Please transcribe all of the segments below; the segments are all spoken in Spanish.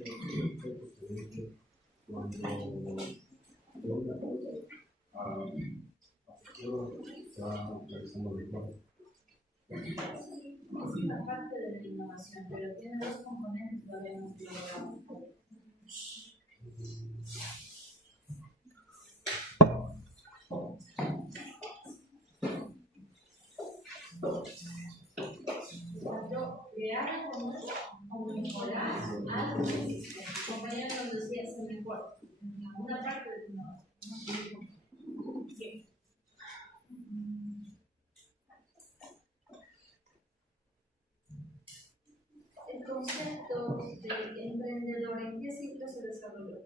Es una parte de la innovación, pero tiene dos componentes que todavía no se lograron. Crear algo nuevo o mejorar algo que existe. El compañero nos decía, se mejora en alguna parte de tu innovación. El concepto de emprendedor, ¿en qué ciclo se desarrolló?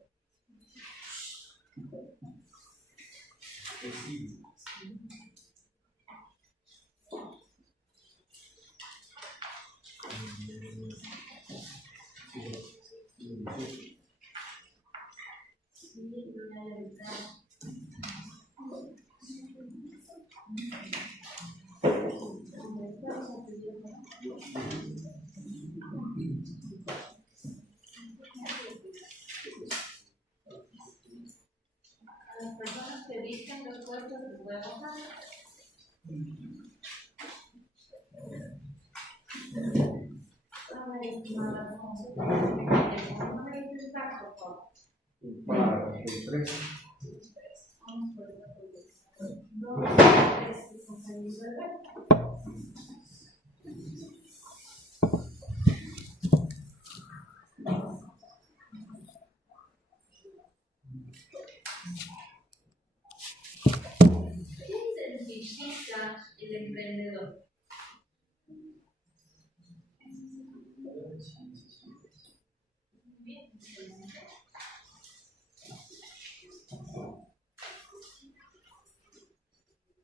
A las personas que dictan los puestos de trabajo. Para el 3. Vamos por el 3. ¿Qué identifica el emprendedor? Bien,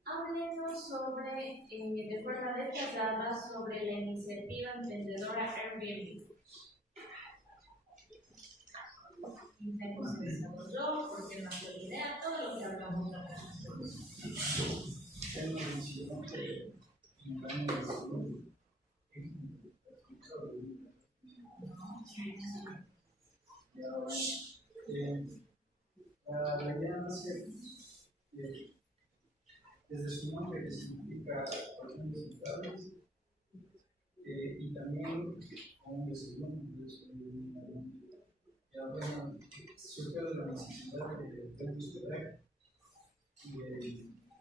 háblenos sobre, de forma detallada, sobre la iniciativa emprendedora Airbnb. ¿En cómo se desarrolló? ¿Por qué nació la idea? Todo lo que hablamos acá. La idea nace desde su nombre, que significa personas estables, y también con un desayuno, surgió de la necesidad de hospedar y de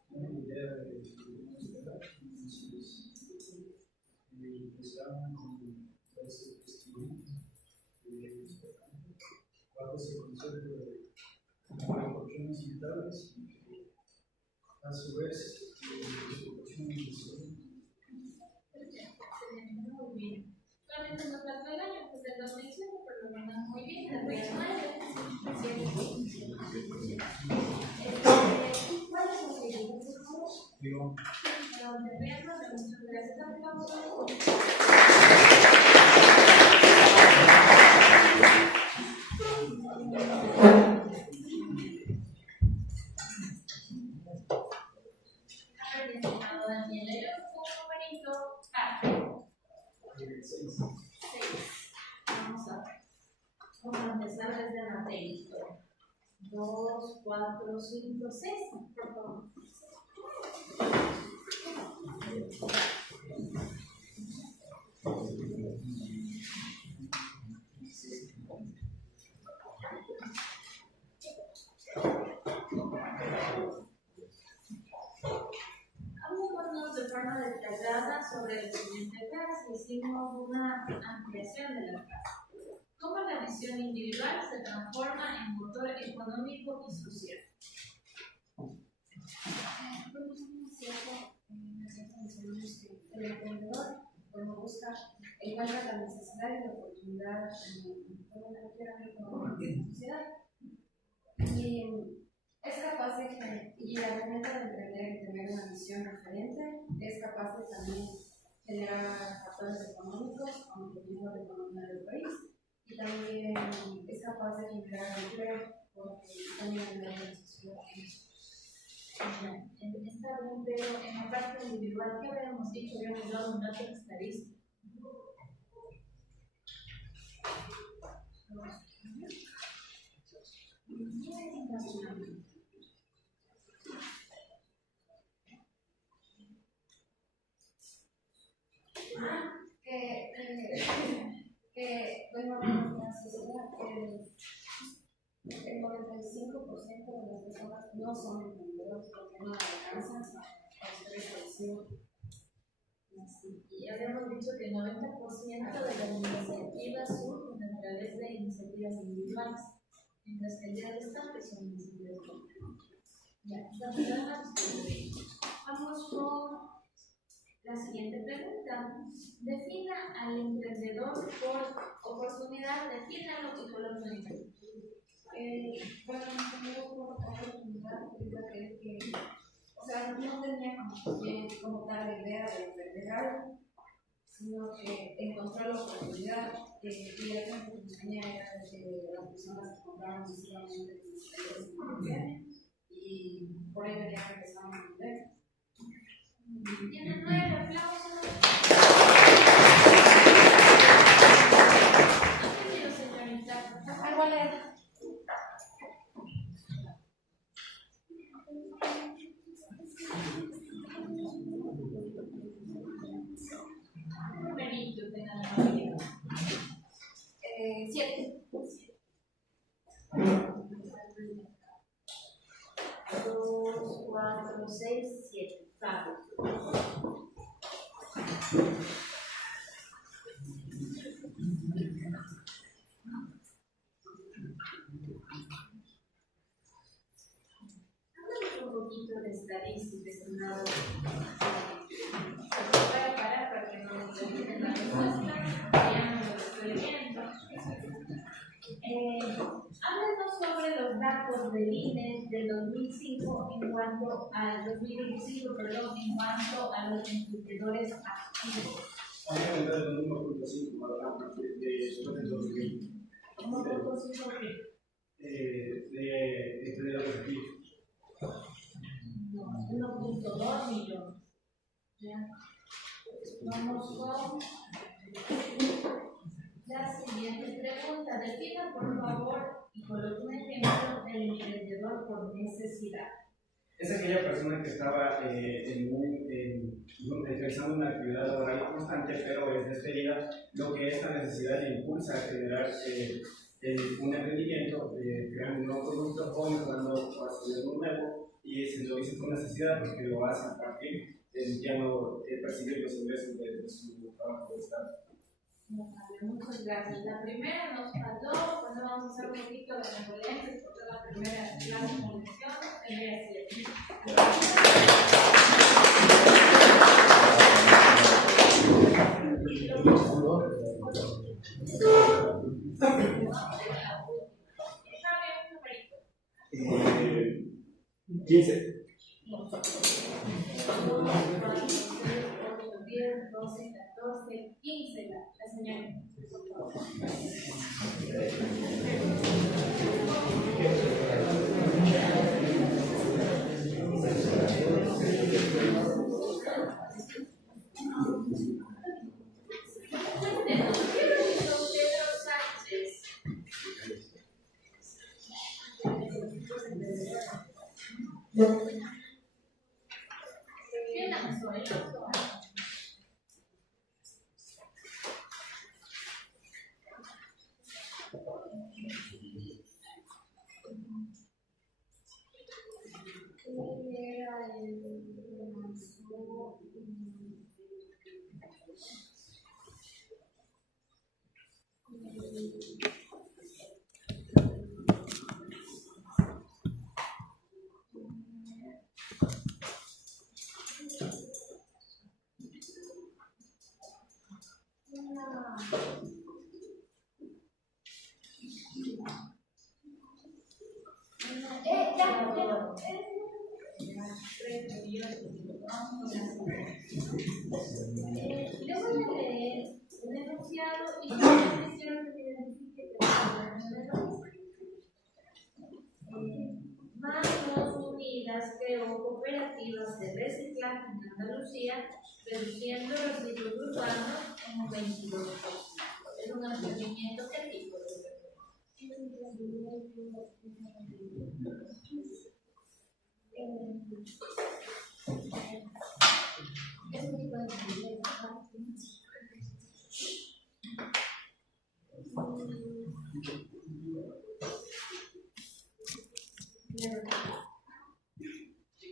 una idea de hospedar. Entonces, empezaron con este festival bajo ese concepto de colchones estables, a su vez, colchones de salud. Muy bien. Solamente nos faltó el año, pues del 2007, pero lo mandamos muy bien. El 2009. ¿Cuál es su seguimiento, por favor? Digo, Muchas gracias. Vamos a empezar desde Mateo. 2, 4, 5, 6, por favor. Hablamos de forma detallada sobre el siguiente caso. Hicimos una ampliación de la frase. ¿Cómo la visión individual se transforma en motor económico y social? El emprendedor, cuando busca, encuentra la necesidad y la oportunidad en cualquier ámbito de la sociedad. Y es capaz de, y al momento de emprender y tener una visión referente, es capaz de también generar factores económicos como objetivo de economía del país. Y también es capaz de generar empleo porque también hay una sociedad. Está bien, pero en la parte individual, ¿qué habíamos dicho? Habíamos dado un dato estadístico. cuestionamiento. Bueno, en la sociedad, el 95% de las personas no son emprendedores porque no alcanzan a hacer expansión. Y habíamos dicho que el 90% de las iniciativas surgen a través de iniciativas individuales, mientras que el día restante son iniciativas colectivas. Vamos con la siguiente pregunta. Defina al emprendedor por oportunidad, defínalo y colócalo en el. Bueno, el emprendedor por oportunidad, es que, o sea, no tenía como tal la idea de emprender algo, sino que encontró la oportunidad y la gente que nos tenía era de las personas que compraban exclusivamente y por ello ya empezamos a vender. Tienen 9 aplausos. Bienvenido, señorita. ¿Cuál es? Numerito, tengan la mayoría. 7. 2, 4, 6, 7. Pablo. Un poquito de estadística, estimado. Voy a parar para que no se olviden la respuesta. Ya no lo estoy viendo. Háblanos sobre los datos del INE del 2005 en cuanto al 2025, en cuanto a los emprendedores activos. Han aumentado el 1.5 para después del 2020. ¿Cómo te consigo De emprendedores activos. 1.2 millones. ¿Ya? Vamos con la siguiente pregunta. Defina, por favor, y coloque un ejemplo del emprendedor por necesidad. Es aquella persona que estaba realizando una actividad laboral constante, pero es despedida, lo que esta necesidad le impulsa a generar un emprendimiento, creando un nuevo producto o mejorando o haciendo un nuevo, y se lo dice con necesidad porque lo hace a partir de ya no percibir los ingresos de su trabajo de Estado. Muchas gracias. La primera nos faltó, pues vamos a hacer un poquito de referencias porque la primera clase de conexión tendría que ser. Eh, 15. 10, 12, 14, 15, la señora. ¿Qué lanzó? Le voy a leer un enunciado y yo quiero que me identifique que Manos Unidas creó cooperativas de reciclaje en Andalucía, reduciendo residuos urbanos en un 22%. Es un emprendimiento que tipo de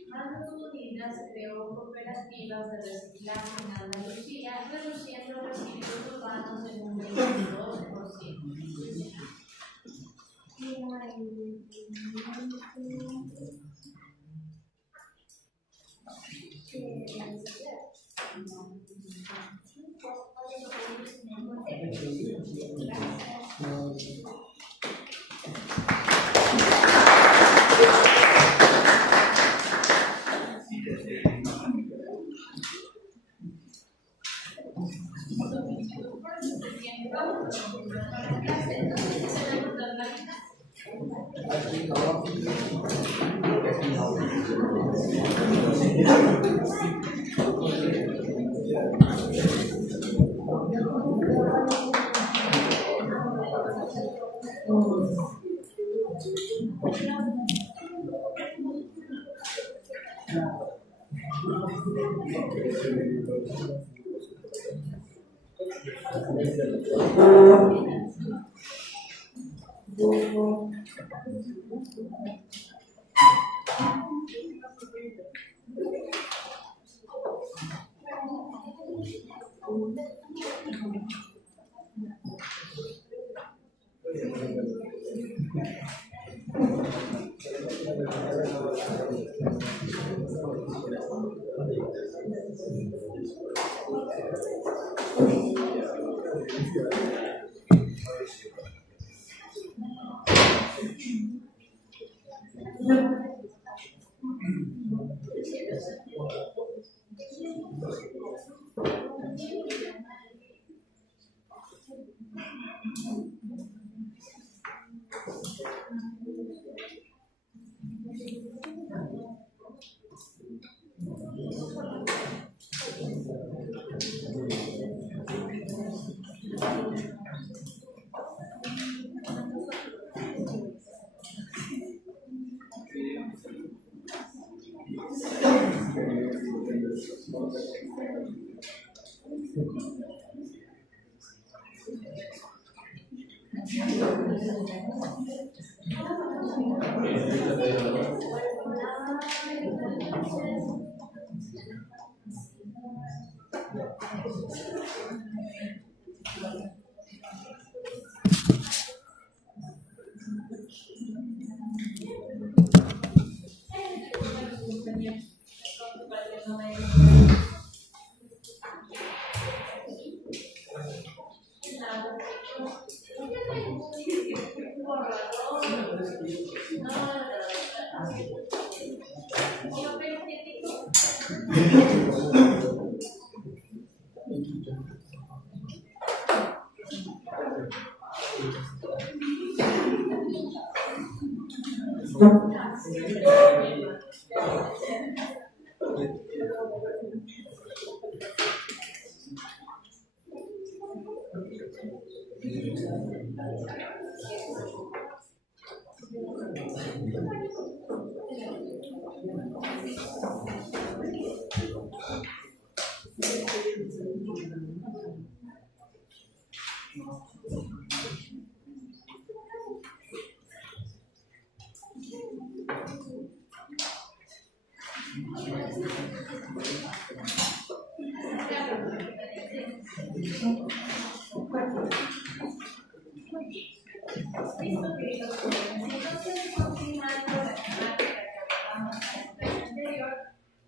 Manos Unidas creó cooperativas de reciclaje en Andalucía, reduciendo residuos urbanos en un 22%.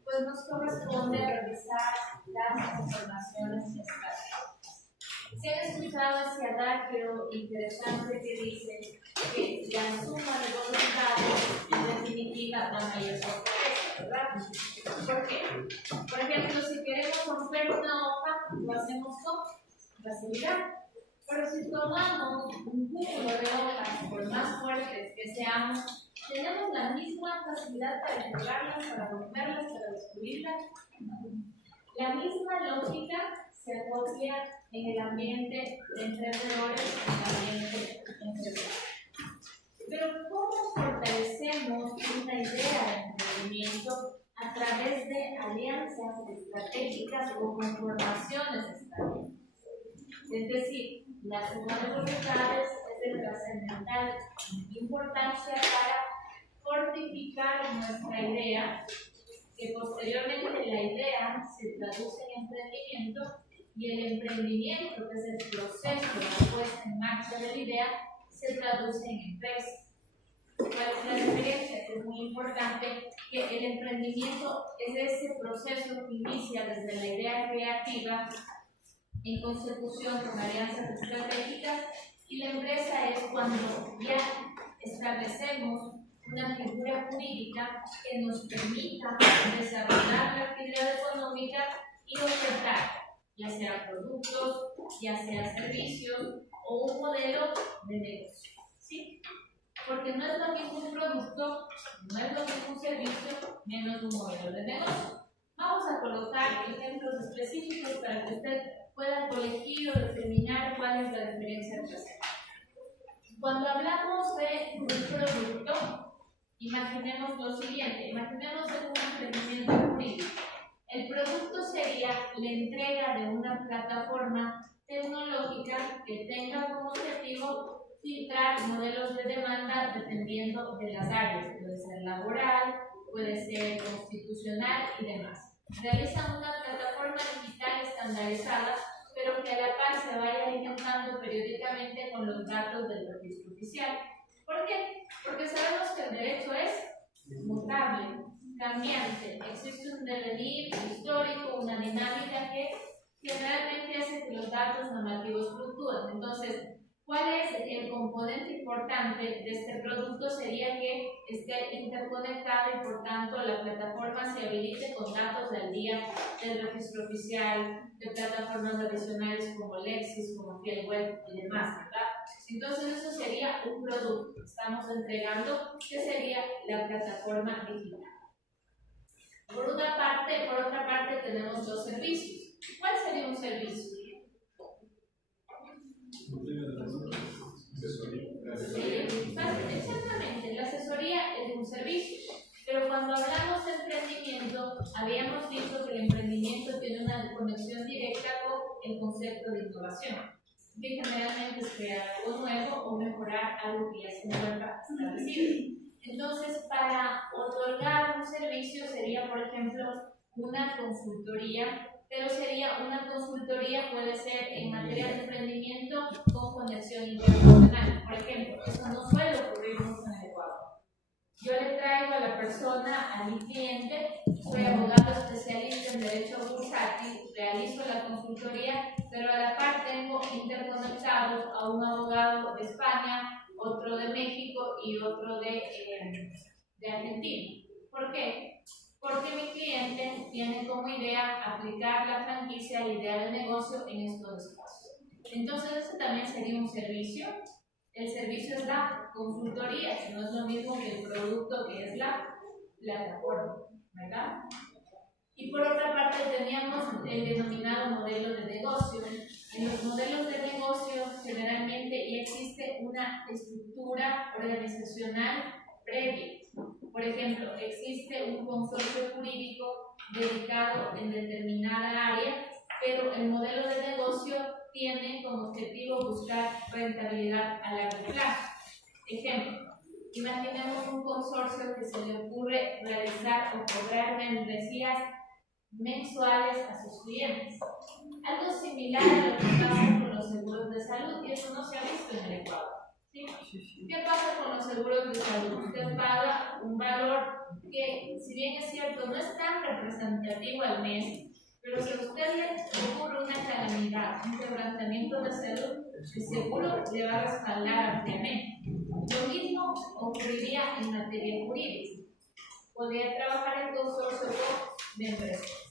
Pues nos corresponde revisar las informaciones estadísticas. Se ha escuchado ese adagio interesante que dice que la suma de voluntades en definitiva da mayor fortaleza, ¿verdad? ¿Por qué? Por ejemplo, si queremos romper una hoja, lo hacemos con facilidad. Pero si tomamos un cúmulo de hojas, por más fuertes que seamos, ¿tenemos la misma facilidad para quebrarlas, para romperlas, para destruirlas? La misma lógica se acopia en el ambiente de emprendedores, en el ambiente empresarial. Pero ¿cómo fortalecemos una idea de emprendimiento estratégicas o conformaciones estratégicas. Es decir, la suma de voluntades es de trascendental importancia para fortificar nuestra idea, que posteriormente la idea se traduce en emprendimiento y el emprendimiento, que es el proceso de puesta en marcha de la idea, se traduce en empresa. ¿Cuál es la diferencia? Es muy importante que el emprendimiento es ese proceso que inicia desde la idea creativa en consecución con alianzas estratégicas, y la empresa es cuando ya establecemos una figura jurídica que nos permita desarrollar la actividad económica y ofertar, ya sea productos, ya sea servicios o un modelo de negocio. ¿Sí? Porque no es lo mismo un producto, no es lo mismo un servicio, menos un modelo de negocio. Vamos a colocar ejemplos específicos para que usted pueda colegir o determinar cuál es la diferencia entre ellos. Cuando hablamos de un producto, imaginemos lo siguiente, imaginemos un emprendimiento jurídico. El producto sería la entrega de una plataforma tecnológica que tenga como objetivo filtrar modelos de demanda dependiendo de las áreas, puede ser laboral, puede ser constitucional y demás. Realizan una plataforma digital estandarizada, pero que a la par se vaya alimentando periódicamente con los datos del registro oficial. ¿Por qué? Porque sabemos que el derecho es mutable, cambiante. Existe un devenir histórico, una dinámica que generalmente hace que los datos normativos fluctúen. Entonces, ¿cuál es el componente importante de este producto? Sería que esté interconectado y por tanto la plataforma se habilite con datos del día del registro oficial, de plataformas adicionales como Lexis, como Fielweb y demás, ¿verdad? Entonces eso sería un producto que estamos entregando, que sería la plataforma digital. Por otra parte tenemos los servicios. ¿Cuál sería un servicio? Exactamente, la asesoría es un servicio, pero cuando hablamos de emprendimiento, habíamos visto que el emprendimiento tiene una conexión directa con el concepto de innovación, que generalmente es crear algo nuevo o mejorar algo que ya se encuentra establecido. Entonces, para otorgar un servicio sería, por ejemplo, una consultoría, pero sería una consultoría, puede ser en materia de emprendimiento con conexión internacional. Por ejemplo, eso no suele ocurrir mucho en el Ecuador. Yo le traigo a la persona, a mi cliente, soy abogado especialista en derecho bursátil, realizo la consultoría, pero a la par tengo interconectados a un abogado de España, otro de México y otro de Argentina. ¿Por qué? Porque mi cliente tiene como idea aplicar la franquicia, la idea de negocio en estos espacios. Entonces, eso también sería un servicio. El servicio es la consultoría, no es lo mismo que el producto, que es la plataforma, ¿verdad? Y por otra parte teníamos el denominado modelo de negocio. En los modelos de negocio generalmente ya existe una estructura organizacional previa. Por ejemplo, existe un consorcio jurídico dedicado en determinada área, pero el modelo de negocio tiene como objetivo buscar rentabilidad a largo plazo. Ejemplo, imaginemos un consorcio que se le ocurre realizar o cobrar membresías mensuales a sus clientes. Algo similar a lo que pasa con los seguros de salud, y eso no se ha visto en el Ecuador. ¿Sí? ¿Qué pasa con los seguros de salud? Usted paga un valor que, si bien es cierto, no es tan representativo al mes, pero si a usted le ocurre una calamidad, un quebrantamiento de salud, el seguro le va a respaldar ampliamente. Lo mismo ocurriría en materia jurídica. Podría trabajar en consorcio de empresas.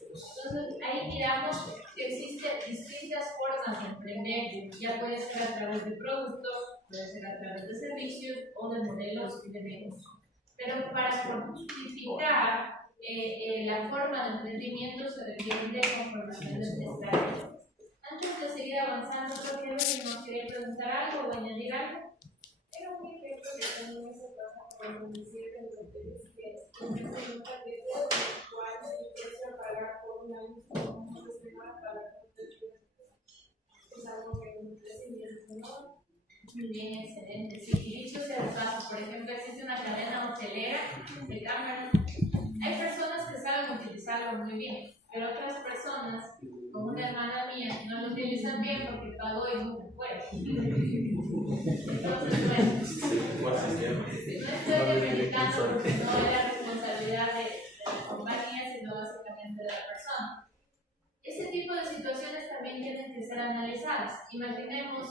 Entonces, ahí miramos que existen distintas formas de emprender, ya puede ser a través de productos, puede ser a través de servicios o de modelos de negocio. Pero para justificar la forma de emprendimiento se requieren de conformaciones estratégicas. Antes de seguir avanzando, creo que alguien nos quería preguntar algo o añadir algo. Era un ejemplo que también se pasa cuando decir que los hoteles que es un paquete del cual se empieza a pagar por un año Muy bien, excelente. Sí, y dicho sea de paso, por ejemplo, existe una cadena hotelera de cámaras. Hay personas que saben utilizarlo muy bien, pero otras personas, como una hermana mía, no lo utilizan bien porque pagó y nunca fue. Entonces, bueno, no estoy demeritando porque no es la responsabilidad de la compañía, sino básicamente de la persona. Este tipo de situaciones también tienen que ser analizadas. Imaginemos,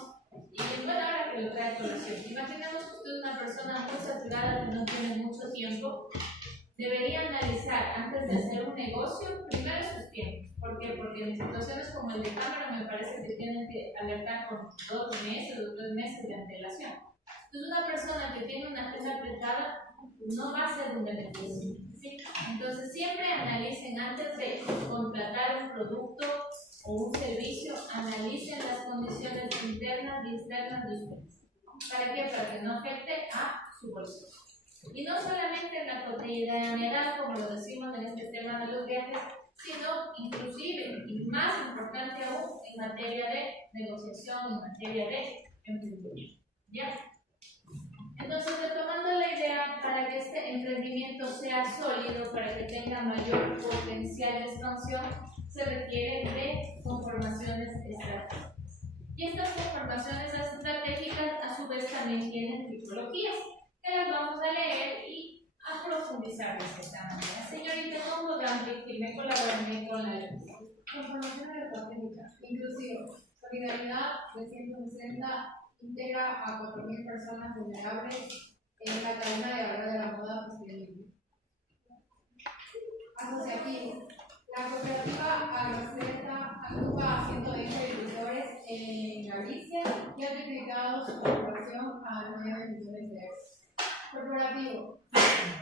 y es bueno ahora que lo trae a colación, imaginemos que usted es una persona muy saturada que no tiene mucho tiempo. Debería analizar antes de hacer un negocio primero sus tiempos. ¿Por qué? Porque en situaciones como el de cámara me parece que tienen que alertar con 2 meses o 3 meses de antelación. Entonces una persona que tiene una agenda apretada no va a ser un beneficio, ¿sí? Entonces siempre analicen antes de contratar un producto o un servicio, analicen las condiciones internas y externas de ustedes. ¿Para qué? Para que no afecte a su bolsillo. Y no solamente en la cotidianidad, como lo decimos en este tema de los viajes, sino inclusive, y más importante aún, en materia de negociación, en materia de emprendimiento. ¿Ya? Entonces, retomando la idea, para que este emprendimiento sea sólido, para que tenga mayor potencial de expansión, se requiere de conformaciones estratégicas. Y estas conformaciones estratégicas, a su vez, también tienen tipologías, que las vamos a leer y a profundizar de esta manera. Señorita, no podrán que colaborarme con la conformación estratégica, inclusive, solidaridad de 160 integra a 4.000 personas vulnerables en la cadena de valor de la moda sostenible. Asociativo. La cooperativa Agroceta agrupa a 120 agricultores en Galicia y ha duplicado su facturación a 9 millones de euros. Corporativo.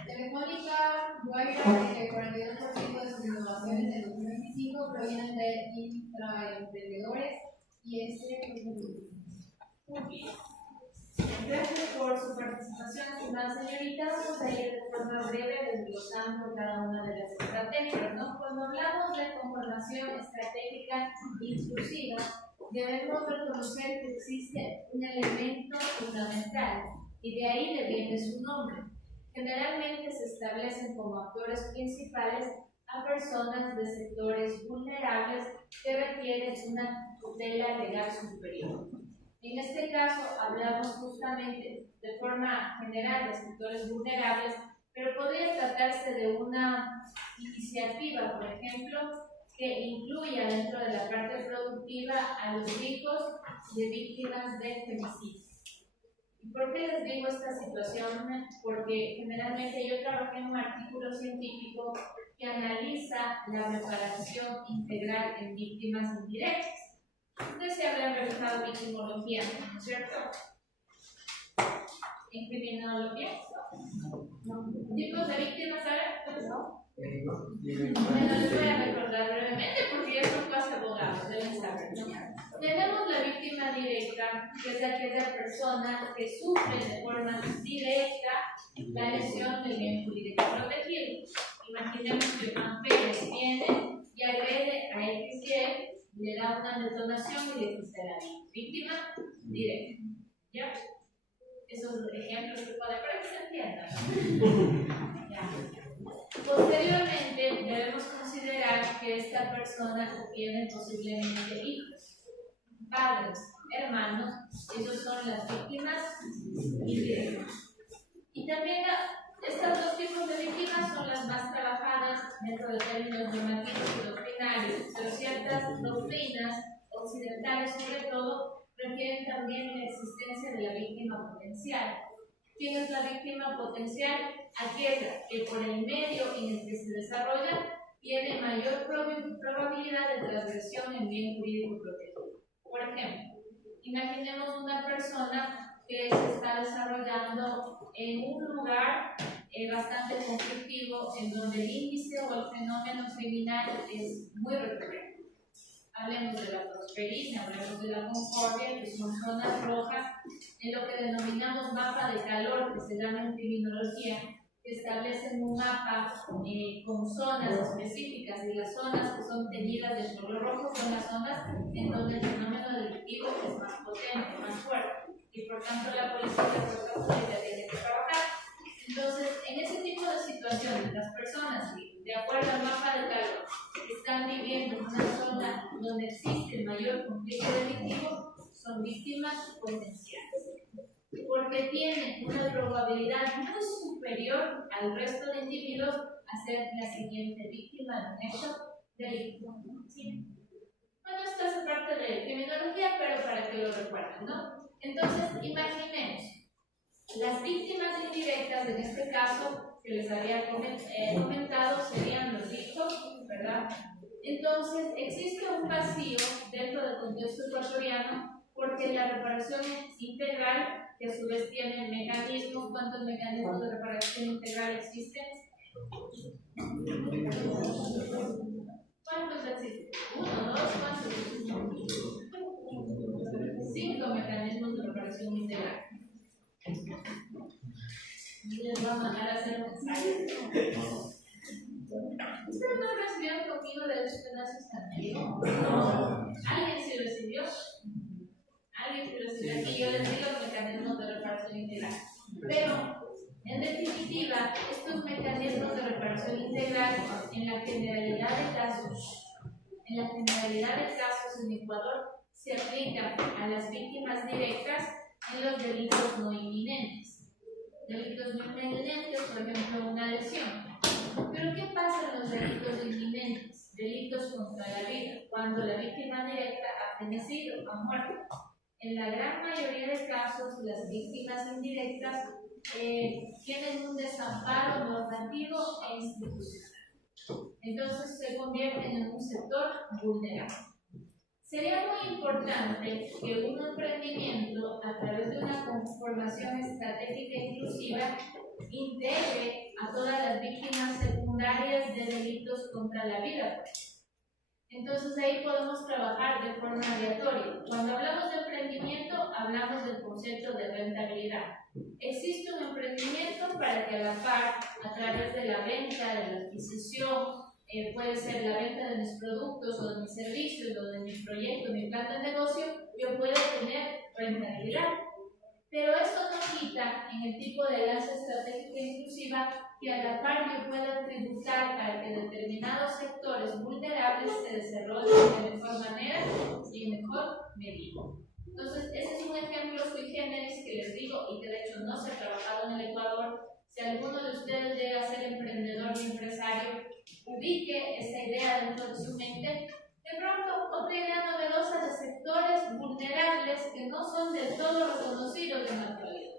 Telefónica Guaira, el 42% de sus innovaciones en 2025 provienen de intraemprendedores y Muy bien. Gracias por su participación, estimada señorita. Vamos a ir de forma breve desglosando cada una de las estrategias, ¿no? Cuando hablamos de conformación estratégica inclusiva, debemos reconocer que existe un elemento fundamental y de ahí deviene su nombre. Generalmente se establecen como actores principales a personas de sectores vulnerables que requieren una tutela legal superior. En este caso, hablamos justamente de forma general de sectores vulnerables, pero podría tratarse de una iniciativa, por ejemplo, que incluya dentro de la parte productiva a los hijos de víctimas de femicidio. ¿Y por qué les digo esta situación? Porque generalmente yo trabajé en un artículo científico que analiza la reparación integral en víctimas indirectas. Entonces se habla realizado victimología, ¿no es cierto? ¿En criminología? No. ¿Tipos de víctimas, saben? No. Bueno, les voy a recordar brevemente porque ya son casi abogados, deben saber, ¿no? Tenemos la víctima directa, que es aquella persona que sufre de forma directa la lesión del bien jurídico protegido. Imaginemos que Juan Pérez viene y agrede a XY, le da una detonación y le quita la vida. Víctima directa. ¿Ya? Esos ejemplos que puede para que se entiendan. ¿Ya? Posteriormente, debemos considerar que esta persona tiene posiblemente hijos, padres, hermanos, esos son las víctimas indirectas. Y también estos dos tipos de víctimas son las más trabajadas dentro de términos normativos y doctrinarios, pero ciertas doctrinas occidentales, sobre todo, refieren también la existencia de la víctima potencial. ¿Quién es la víctima potencial? Aquella que por el medio en el que se desarrolla tiene mayor probabilidad de transgresión en bien jurídico protegido. Por ejemplo, imaginemos una persona que se está desarrollando en un lugar bastante conflictivo, en donde el índice o el fenómeno criminal es muy recurrente. Hablemos de la prosperina, hablemos de la concordia, que son zonas rojas, en lo que denominamos mapa de calor, que se llama en criminología, que establecen un mapa con zonas específicas, y las zonas que son teñidas de color rojo son las zonas en donde el fenómeno delictivo es más potente, más fuerte. y por tanto la policía de fuerza pública tiene que trabajar. Entonces, en ese tipo de situaciones, las personas que, de acuerdo al mapa de calor, están viviendo en una zona donde existe mayor conflicto delictivo, son víctimas potenciales, porque tienen una probabilidad muy superior al resto de individuos a ser la siguiente víctima de un hecho delictivo. ¿Sí? Bueno, esto es parte de criminología, pero para que lo recuerden, ¿no? Entonces, imaginemos, las víctimas indirectas, en este caso, que les había comentado, serían los hijos, ¿verdad? Entonces, existe un vacío dentro del contexto ecuatoriano porque la reparación integral, que a su vez tiene mecanismos, ¿cuántos mecanismos de reparación integral existen? ¿Cuántos existen? ¿1, 2, cuántos? 5 mecanismos de reparación integral. Les va a mandar a hacer un ensayo. ¿Ustedes no recibieron conmigo derechos penales sustantivos? No. ¿Alguien sí recibió? ¿Alguien sí recibió? Aquí yo les digo los mecanismos de reparación integral. Pero, en definitiva, estos mecanismos de reparación integral, en la generalidad de casos en Ecuador, se aplican a las víctimas directas en los delitos no inminentes. Delitos no inminentes, por ejemplo, una lesión. Pero ¿qué pasa en los delitos inminentes? Delitos contra la vida, cuando la víctima directa ha fallecido, ha muerto. En la gran mayoría de casos, las víctimas indirectas tienen un desamparo normativo e institucional. Entonces se convierten en un sector vulnerable. Sería muy importante que un emprendimiento, a través de una conformación estratégica inclusiva, integre a todas las víctimas secundarias de delitos contra la vida. Entonces ahí podemos trabajar de forma aleatoria. Cuando hablamos de emprendimiento, hablamos del concepto de rentabilidad. Existe un emprendimiento para que a la par, a través de la venta, de la adquisición, puede ser la venta de mis productos o de mis servicios o de mi proyecto, mi plan de negocio, yo pueda tener rentabilidad. Pero esto no quita, en el tipo de alianza estratégica inclusiva, que a la par yo pueda tributar para que determinados sectores vulnerables se desarrollen de mejor manera y en mejor medida. Entonces, ese es un ejemplo sui generis que les digo y que de hecho no se ha trabajado en el Ecuador. Si alguno de ustedes llega a ser emprendedor y empresario, ubique esa idea dentro de su mente. De pronto, otra idea novedosa de sectores vulnerables que no son del todo reconocidos en la actualidad.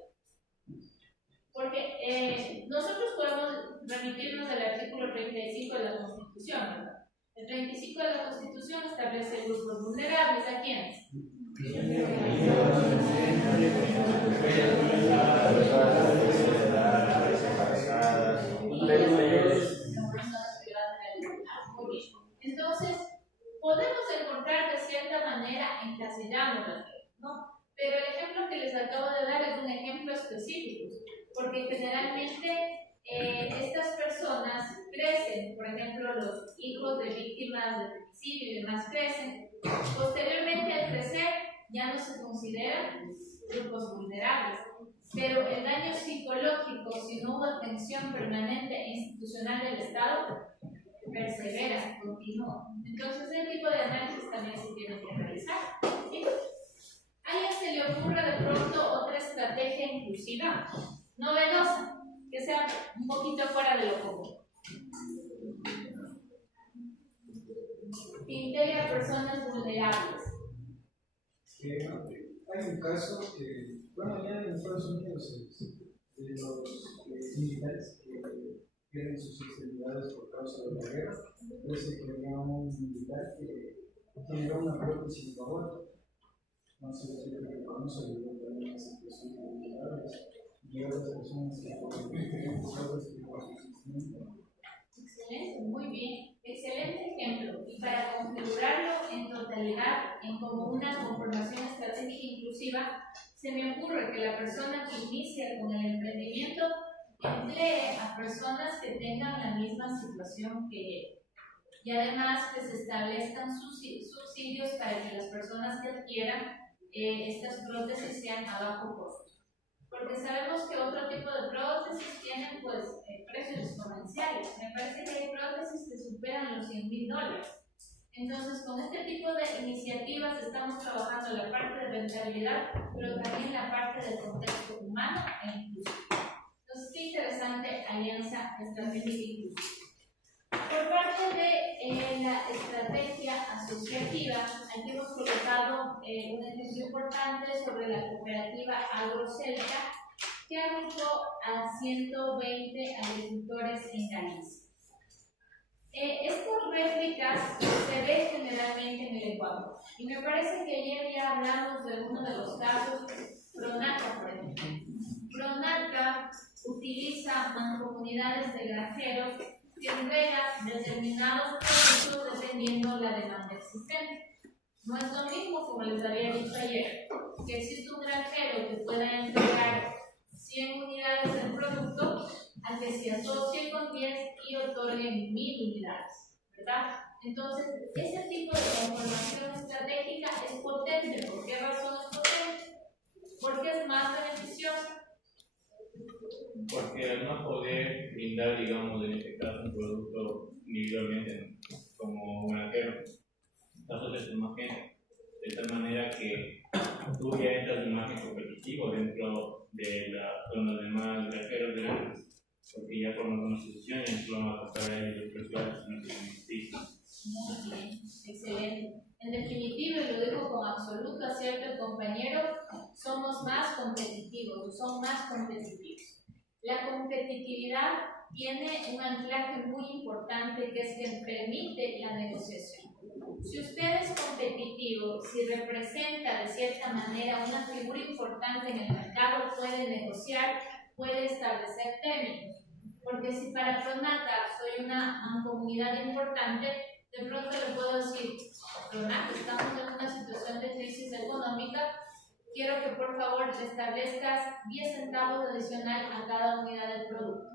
Porque nosotros podemos remitirnos al artículo 35 de la Constitución, ¿verdad? El 35 de la Constitución establece grupos vulnerables. ¿A quiénes? Entonces, podemos encontrar de cierta manera encasillándolas, ¿no? Pero el ejemplo que les acabo de dar es un ejemplo específico, porque generalmente estas personas crecen, por ejemplo, los hijos de víctimas de femicidio y demás crecen. Posteriormente, al crecer, ya no se consideran grupos vulnerables. Pero el daño psicológico, si no hubo atención permanente e institucional del Estado, persevera, continúa. Entonces, ese tipo de análisis también se tiene que realizar. ¿Sí? ¿A alguien se le ocurre de pronto otra estrategia inclusiva, novedosa, que sea un poquito fuera de lo común? Que integre a personas vulnerables. Hay un caso que, bueno, ya en Estados Unidos, de los militares que pierden sus extremidades por causa de la guerra. Parece que había un militar que generó una prótesis de aborto. No sé si lo conoce, también una situación de vulnerables y otras personas que por diferentes causas que por su sufrimiento. Excelente, muy bien. Excelente ejemplo. Y para configurarlo en totalidad, en como una conformación estratégica inclusiva, se me ocurre que la persona que inicia con el emprendimiento emplee a personas que tengan la misma situación que él. Y además que se establezcan subsidios para que las personas que adquieran estas prótesis sean a bajo costo. Porque sabemos que otro tipo de prótesis tienen pues precios exponenciales. Me parece que hay prótesis que superan los $100,000. Entonces, con este tipo de iniciativas estamos trabajando la parte de rentabilidad, pero también la parte del contexto humano e inclusivo. Entonces, qué interesante alianza estratégica inclusiva. Por parte de la estrategia asociativa, aquí hemos colocado un ejemplo importante sobre la cooperativa AgroCelta, que agrupó a 120 agricultores en Galicia. Estas réplicas se ven generalmente en el Ecuador, y me parece que ayer ya hablamos de uno de los casos, Pronaca, por ejemplo. Pronaca utiliza mancomunidades de granjeros que entregan determinados productos dependiendo la demanda existente. No es lo mismo, como les había dicho ayer, que existe un granjero que pueda entregar 100 unidades del producto a que se asocie con 10 y otorguen 1000 unidades, ¿verdad? Entonces, ese tipo de transformación estratégica es potente. ¿Por qué razón es potente? Porque es más beneficiosa. Porque al no poder brindar, digamos, en este caso, un producto individualmente, como un granjero, asocias con más gente, de tal manera que tú ya entras en un margen competitivo dentro de los demás granjeros grandes, porque ya formas una asociación y no vamos a comprar a ellos los precios, sino que beneficios. Muy bien, excelente. En definitiva, y lo dijo con absoluto acierto el compañero, somos más competitivos, son más competitivos. La competitividad tiene un anclaje muy importante, que es que permite la negociación. Si usted es competitivo, si representa de cierta manera una figura importante en el mercado, puede negociar, puede establecer términos. Porque si para Pronaca soy una comunidad importante, de pronto le puedo decir, Pronaca, estamos en una situación de crisis económica, quiero que por favor le establezcas 10 centavos adicional a cada unidad del producto.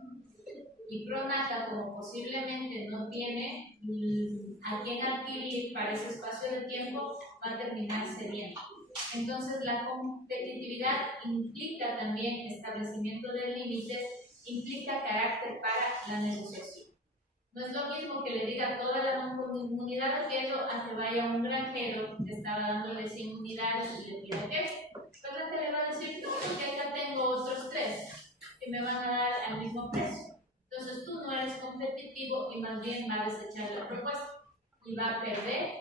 Y Pronaca, como posiblemente no tiene a quién adquirir para ese espacio de tiempo, va a terminar cediendo. Entonces, la competitividad implica también establecimiento de límites, implica carácter para la negociación. No es lo mismo que le diga a toda la mancomunidad queso a que vaya un granjero que estaba dándole 100 unidades y le pida queso. Entonces le va a decir, que acá tengo otros 3 que me van a dar al mismo precio. Entonces tú no eres competitivo y más bien va a desechar la propuesta y va a perder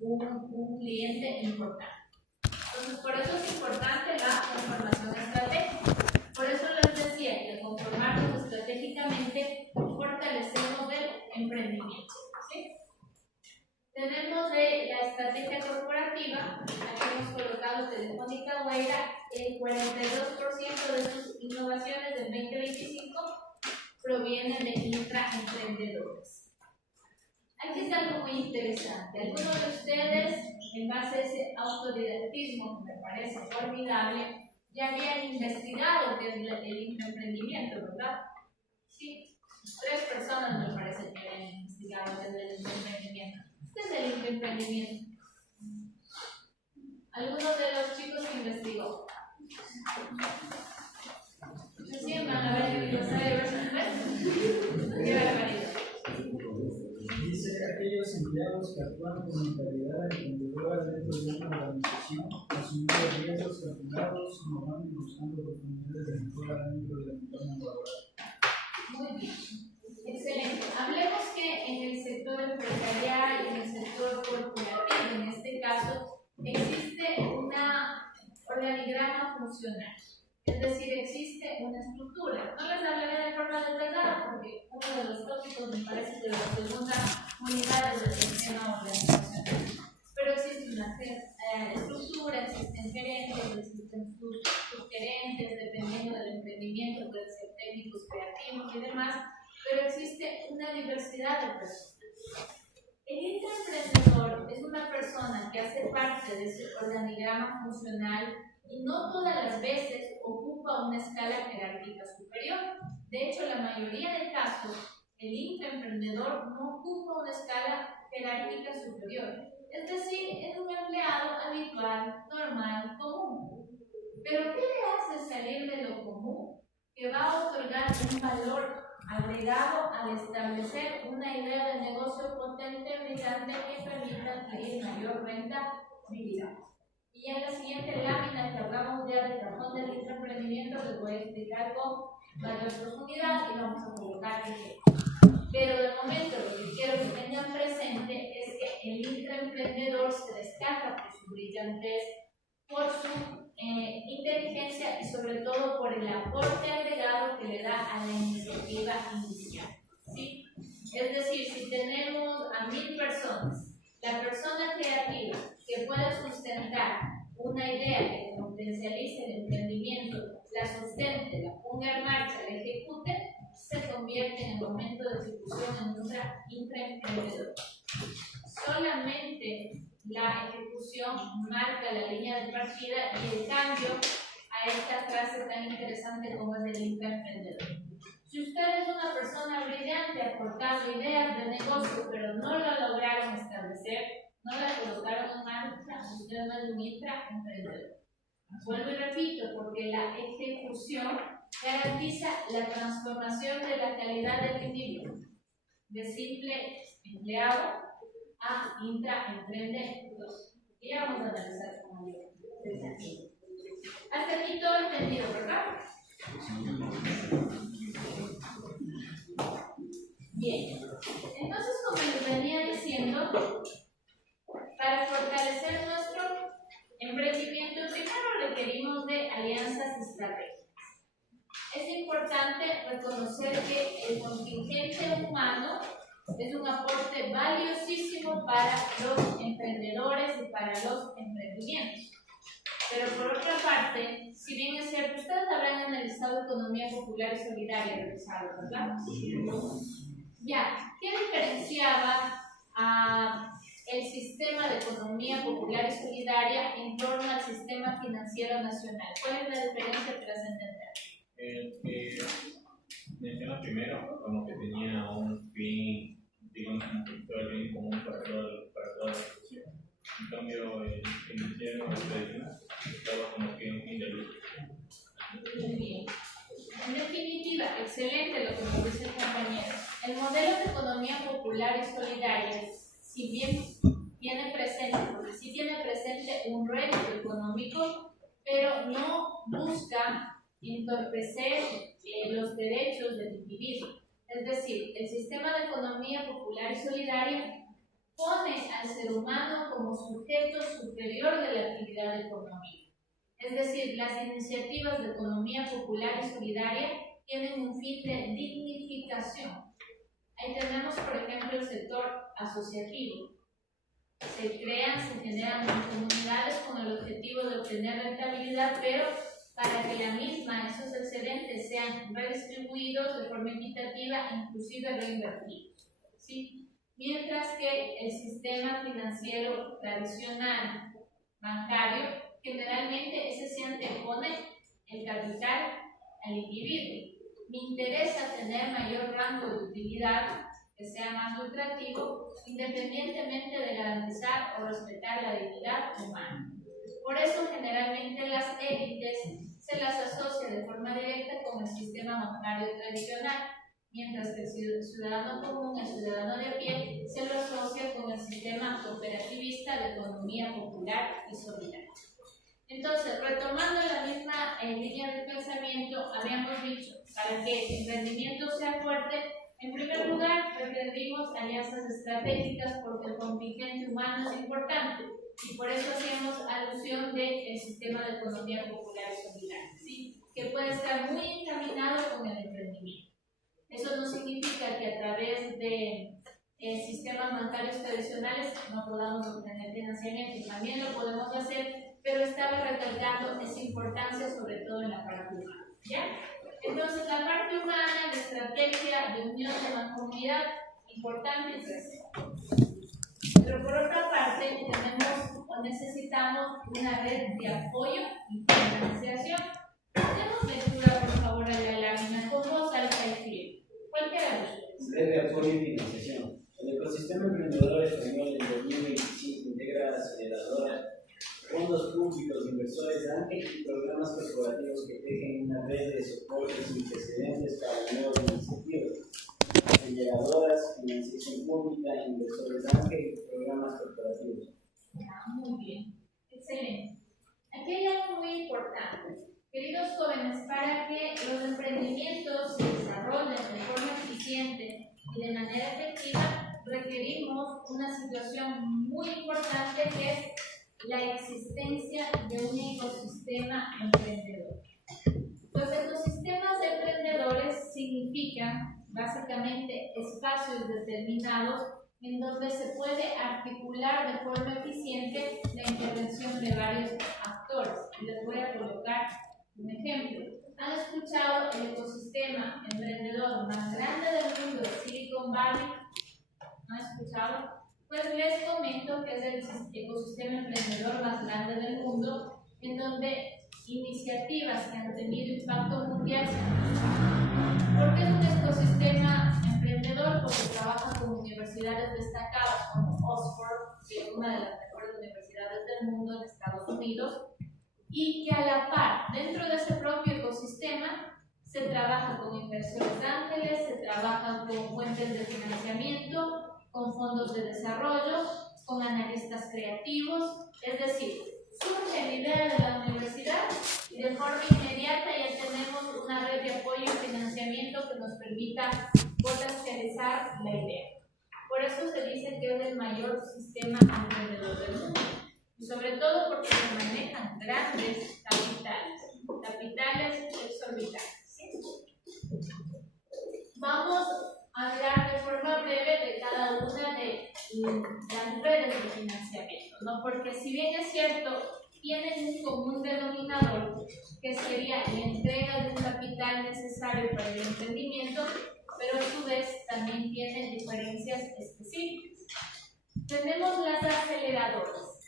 un cliente importante. Entonces por eso es importante la conformación estratégica. Por eso les decía que al conformarnos estratégicamente fortalecemos el emprendimiento. ¿Sí? Tenemos de la estrategia corporativa, aquí hemos colocado Telefónica Guaira, el 42% de sus innovaciones del 2025 provienen de intraemprendedores. Aquí está algo muy interesante. Algunos de ustedes, en base a ese autodidactismo que me parece formidable, ya habían investigado qué es el intraemprendimiento, ¿verdad? Sí, 3 personas me parece que habían investigado qué es el intraemprendimiento. ¿Qué es el intraemprendimiento? ¿Alguno de los chicos que investigó? Recién van a ver el aniversario de Versus. ¡Qué barbaridad! Dice aquellos empleados que actúan con mentalidad emprendedora dentro de una organización, asumiendo riesgos calculados, innovando y buscando oportunidades de mejora dentro del entorno laboral. Muy bien, excelente. Hablemos que en el sector empresarial, en el sector corporativo, en este caso, existe una organigrama funcional. Es decir, existe una estructura. No les hablaré de forma detallada porque uno de los tópicos me parece de la segunda unidad del sistema organizacional. Pero existe una estructura, existen gerentes, existen subgerentes, dependiendo del emprendimiento, pueden ser técnicos, creativos y demás, pero existe una diversidad de personas. El intraemprendedor es una persona que hace parte de ese organigrama funcional y no todas las veces ocupa una escala jerárquica superior. De hecho, la mayoría de casos, el intraemprendedor no ocupa una escala jerárquica superior. Es decir, es un empleado habitual, normal, común. Pero ¿qué le hace salir de lo común? Que va a otorgar un valor agregado al establecer una idea de negocio potente, brillante, que permita adquirir mayor rentabilidad. Y en la siguiente lámina que hablamos ya del cajón del intraemprendimiento, les voy a explicar con mayor profundidad y vamos a colocar ejemplos. Pero de momento lo que quiero que tengan presente es que el intraemprendedor se destaca por su brillantez, por su inteligencia y sobre todo por el aporte agregado que le da a la iniciativa inicial, ¿sí? Es decir, si tenemos a 1000 personas, la persona creativa que pueda sustentar una idea que potencialice el emprendimiento, la sustente, la ponga en marcha, la ejecute, se convierte en el momento de ejecución en un intraemprendedor. Solamente la ejecución marca la línea de partida y el cambio a esta frase tan interesante como es el intraemprendedor. Si usted es una persona brillante aportando ideas de negocio, pero no lo lograron establecer, no la colocaron en marcha, usted no es un intraemprendedor. Vuelvo y repito, porque la ejecución garantiza la transformación de la calidad del individuo, de simple empleado a intraemprendedor. Y vamos a analizar cómo yo. Hasta aquí todo entendido, ¿verdad? Bien. Entonces, como les venía diciendo, para fortalecer nuestro emprendimiento, primero requerimos de alianzas estratégicas. Es importante reconocer que el contingente humano es un aporte valiosísimo para los emprendedores y para los emprendimientos. Pero por otra parte, si bien es cierto, ustedes habrán analizado economía popular y solidaria, revisado, ¿verdad? Ya, ¿qué diferenciaba el sistema de economía popular y solidaria en torno al sistema financiero nacional? ¿Cuál es la diferencia trascendental? El que menciona primero, como que tenía un fin, digamos, un bien común para toda la sociedad. En cambio, el financiero tradicional estaba como que un fin de lucro. Muy bien. En definitiva, excelente lo que nos dice el compañero. El modelo de economía popular y solidaria, si bien tiene presente, porque sí tiene presente un reto económico, pero no busca entorpecer los derechos del individuo. Es decir, el sistema de economía popular y solidaria pone al ser humano como sujeto superior de la actividad económica. Es decir, las iniciativas de economía popular y solidaria tienen un fin de dignificación. Ahí tenemos, por ejemplo, el sector asociativo. Se generan comunidades con el objetivo de obtener rentabilidad, pero para que la misma, esos excedentes sean redistribuidos de forma equitativa e inclusive reinvertidos, ¿sí? Mientras que el sistema financiero tradicional, bancario, generalmente ese se antepone el capital al individuo. Me interesa tener mayor rango de utilidad, que sea más lucrativo, independientemente de garantizar o respetar la dignidad humana. Por eso, generalmente las élites se las asocia de forma directa con el sistema bancario tradicional, mientras que el ciudadano común, el ciudadano de a pie, se lo asocia con el sistema cooperativista de economía popular y solidaria. Entonces, retomando la misma línea de pensamiento, habíamos dicho, para que el emprendimiento sea fuerte, en primer lugar, requerimos alianzas estratégicas porque el contingente humano es importante y por eso hacemos alusión del sistema de economía popular y solidaria, ¿sí? Que puede estar muy encaminado con el emprendimiento. Eso no significa que a través de sistemas bancarios tradicionales no podamos obtener financiamiento, también lo podemos hacer, pero estaba recalcando esa importancia sobre todo en la parte humana, ¿ya? Entonces, la parte humana, la estrategia de unión de mancomunidad, importante es eso. Pero por otra parte, tenemos o necesitamos una red de apoyo y financiación. Demos lectura, por favor, a la lámina con voz alta y fiel. Cualquiera de ustedes. Red de apoyo y financiación. El ecosistema emprendedor español en 2025 integra aprendizaje y programas corporativos que tejen una red de soporte sin precedentes para nuevas iniciativas, aceleradoras, financiación pública, inversores ángel y programas corporativos. Muy bien, excelente. Aquí hay algo muy importante. Queridos jóvenes, para que los emprendimientos se desarrollen de forma eficiente y de manera efectiva, requerimos una situación muy importante que es la existencia de un ecosistema emprendedor. Los ecosistemas emprendedores significan básicamente espacios determinados en donde se puede articular de forma eficiente la intervención de varios actores. Les voy a colocar un ejemplo. ¿Han escuchado el ecosistema emprendedor más grande del mundo, Silicon Valley? ¿No han escuchado? Pues les comento que es el ecosistema emprendedor más grande del mundo, en donde iniciativas que han tenido impacto mundial se han. ¿Por qué es un ecosistema emprendedor? Porque trabaja con universidades destacadas como Oxford, que es una de las mejores universidades del mundo en Estados Unidos, y que a la par, dentro de ese propio ecosistema, se trabaja con inversores ángeles, se trabaja con fuentes de financiamiento, con fondos de desarrollo, con analistas creativos, es decir, surge la idea de la universidad y de forma inmediata ya tenemos una red de apoyo y financiamiento que nos permita potencializar la idea. Por eso se dice que es el mayor sistema emprendedor del mundo. Y sobre todo porque se manejan grandes capitales exorbitantes. ¿Sí? Vamos a hablar de forma breve de cada una de las redes de financiamiento, ¿no? Porque si bien es cierto, tienen un común denominador que sería la entrega de un capital necesario para el emprendimiento, pero a su vez también tienen diferencias específicas. Tenemos las aceleradoras.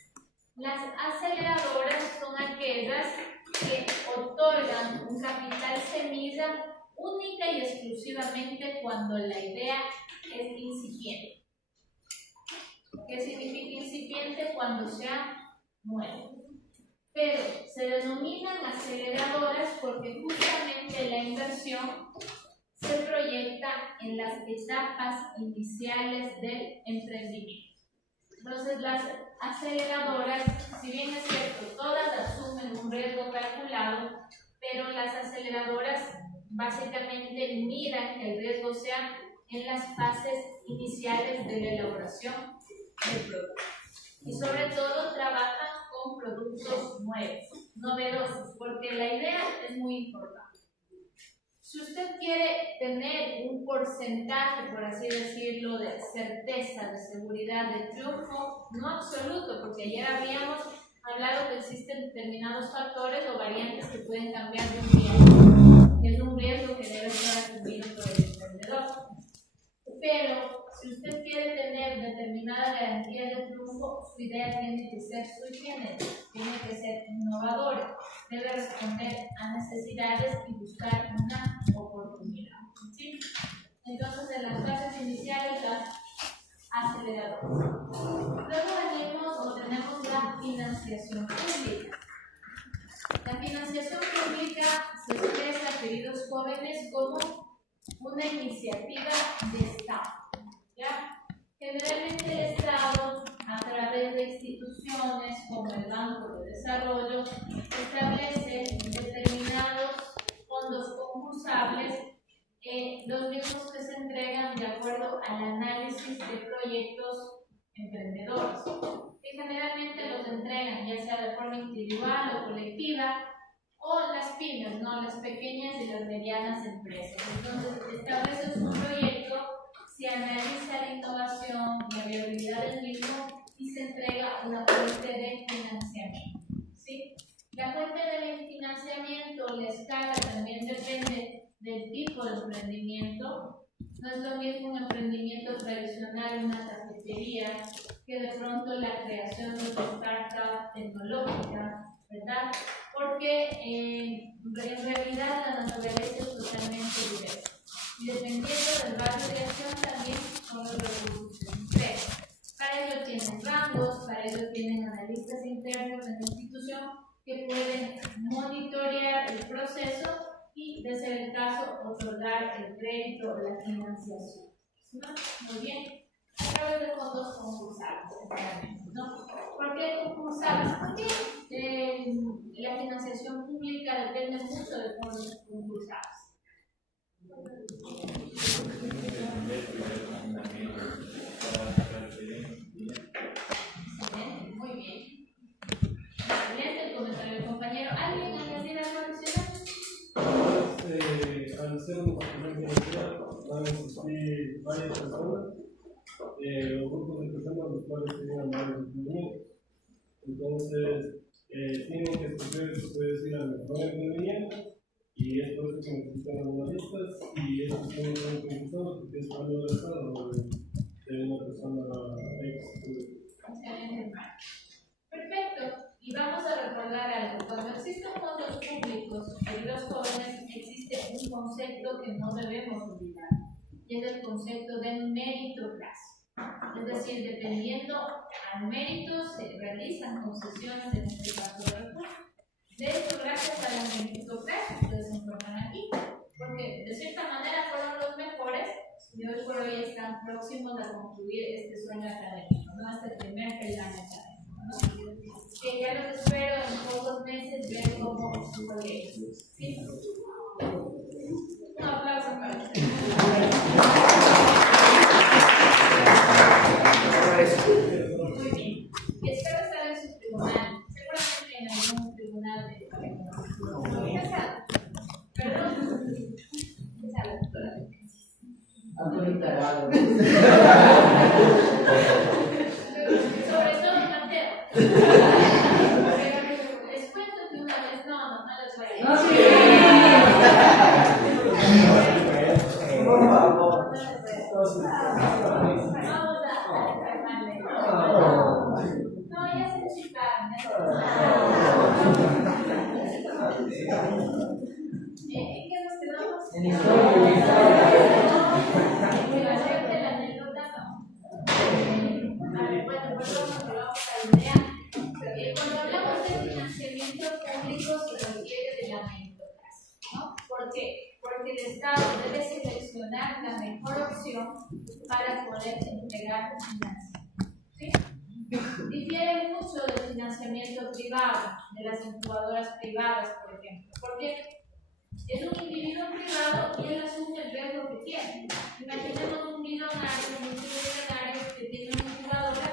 Las aceleradoras son aquellas que otorgan un capital semilla única y exclusivamente cuando la idea es incipiente. ¿Qué significa incipiente? Cuando sea nueva. Pero se denominan aceleradoras porque justamente la inversión se proyecta en las etapas iniciales del emprendimiento. Entonces, las aceleradoras, si bien es cierto, todas asumen un riesgo calculado, pero las aceleradoras básicamente miran que el riesgo sea en las fases iniciales de la elaboración del producto. Y sobre todo trabajan con productos nuevos, novedosos, porque la idea es muy importante. Si usted quiere tener un porcentaje, por así decirlo, de certeza, de seguridad, de triunfo, no absoluto, porque ayer habíamos hablado que existen determinados factores o variantes que pueden cambiar de un día a otro, que es un riesgo que debe ser asumido por el emprendedor. Pero si usted quiere tener determinada garantía de triunfo, su idea tiene que ser sui generis, tiene que ser innovadora, debe responder a necesidades y buscar una oportunidad. ¿Sí? Entonces, en las fases iniciales, las aceleradoras. Luego tenemos la financiación pública. La financiación pública se expresa, queridos jóvenes, como una iniciativa de Estado. ¿Ya? Generalmente el Estado, a través de instituciones como el Banco de Desarrollo, establece determinados fondos concursables, los mismos que se entregan de acuerdo al análisis de proyectos emprendedores, que generalmente los entregan ya sea de forma individual o colectiva, o las pymes, ¿no? Las pequeñas y las medianas empresas. Entonces, estableces un proyecto, se analiza la innovación, la viabilidad del mismo y se entrega una fuente de financiamiento. ¿Sí? La fuente de financiamiento, la escala también depende del tipo de emprendimiento. No es lo mismo un emprendimiento tradicional, una cafetería, que de pronto la creación de una startup tecnológica, ¿verdad? Porque en realidad la naturaleza es totalmente diversa. Y dependiendo del barrio de acción también son los recursos que se entregan. Para ello tienen rangos, para ello tienen analistas internos en la institución que pueden y, de ser el caso, otorgar el crédito o la financiación. ¿No? Muy bien. A través de fondos concursables, ¿no? ¿Por qué concursables? Porque la financiación pública depende mucho de fondos concursables. Excelente, muy bien. Excelente el comentario del compañero. ¿Alguien añadir algo adicional? Al ser un departamento de universidad, van a existir varias personas, los grupos de personas los cuales tienen varios emprendimientos. Entonces, tienen que escoger, se puede decir, al mejor emprendimiento, y es por eso que necesitan algunas listas, y esos tienen que ser concursados porque es algo del Estado de una persona ex. Excelente. Perfecto. Y vamos a recordar algo. Cuando existen fondos públicos de los jóvenes, existe un concepto que no debemos olvidar, y es el concepto de meritocracia. Es decir, dependiendo al mérito se realizan concesiones, en este caso de recursos. De hecho, gracias a la meritocracia ustedes se encuentran aquí, porque de cierta manera fueron los mejores y hoy por hoy están próximos a concluir este sueño académico, ¿no? Este primer peldaño académico, ¿no? Que ya los espero en pocos meses ver cómo estuvo ello. ¿Sí? Un aplauso para ustedes. Muy bien. Y espero estar en su tribunal, seguramente en algún tribunal de perdón. Sobre todo Mateo. Les cuento que una vez, no les voy a decir. Vamos a calmarle. No, ya se chicaron. ¿En qué nos quedamos? En historia. La anécdota no. A ver, bueno, volvamos a la idea. Cuando hablamos de financiamiento público se refiere de la meritocracia, ¿no? ¿Por qué? Porque el Estado debe seleccionar la mejor opción para poder entregar financiamiento. ¿Sí? Difiere mucho del financiamiento privado, de las incubadoras privadas, por ejemplo. ¿Por qué? Es un individuo privado y él asume el riesgo que tiene. Imaginemos un millonario, un multimillonario que tiene una incubadora,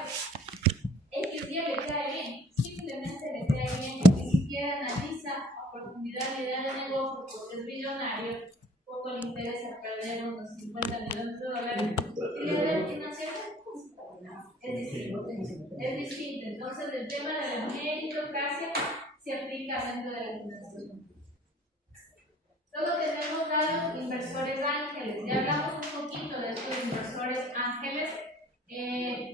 X día le cae bien, simplemente le cae bien, ni siquiera analiza a profundidad la idea de negocio porque es millonario, poco le interesa perder unos 50 millones de dólares y le da financiación. Es distinto. Es distinto. Entonces, el tema de la meritocracia se aplica dentro de la financiación. Luego tenemos a los inversores ángeles. Ya hablamos un poquito de estos inversores ángeles.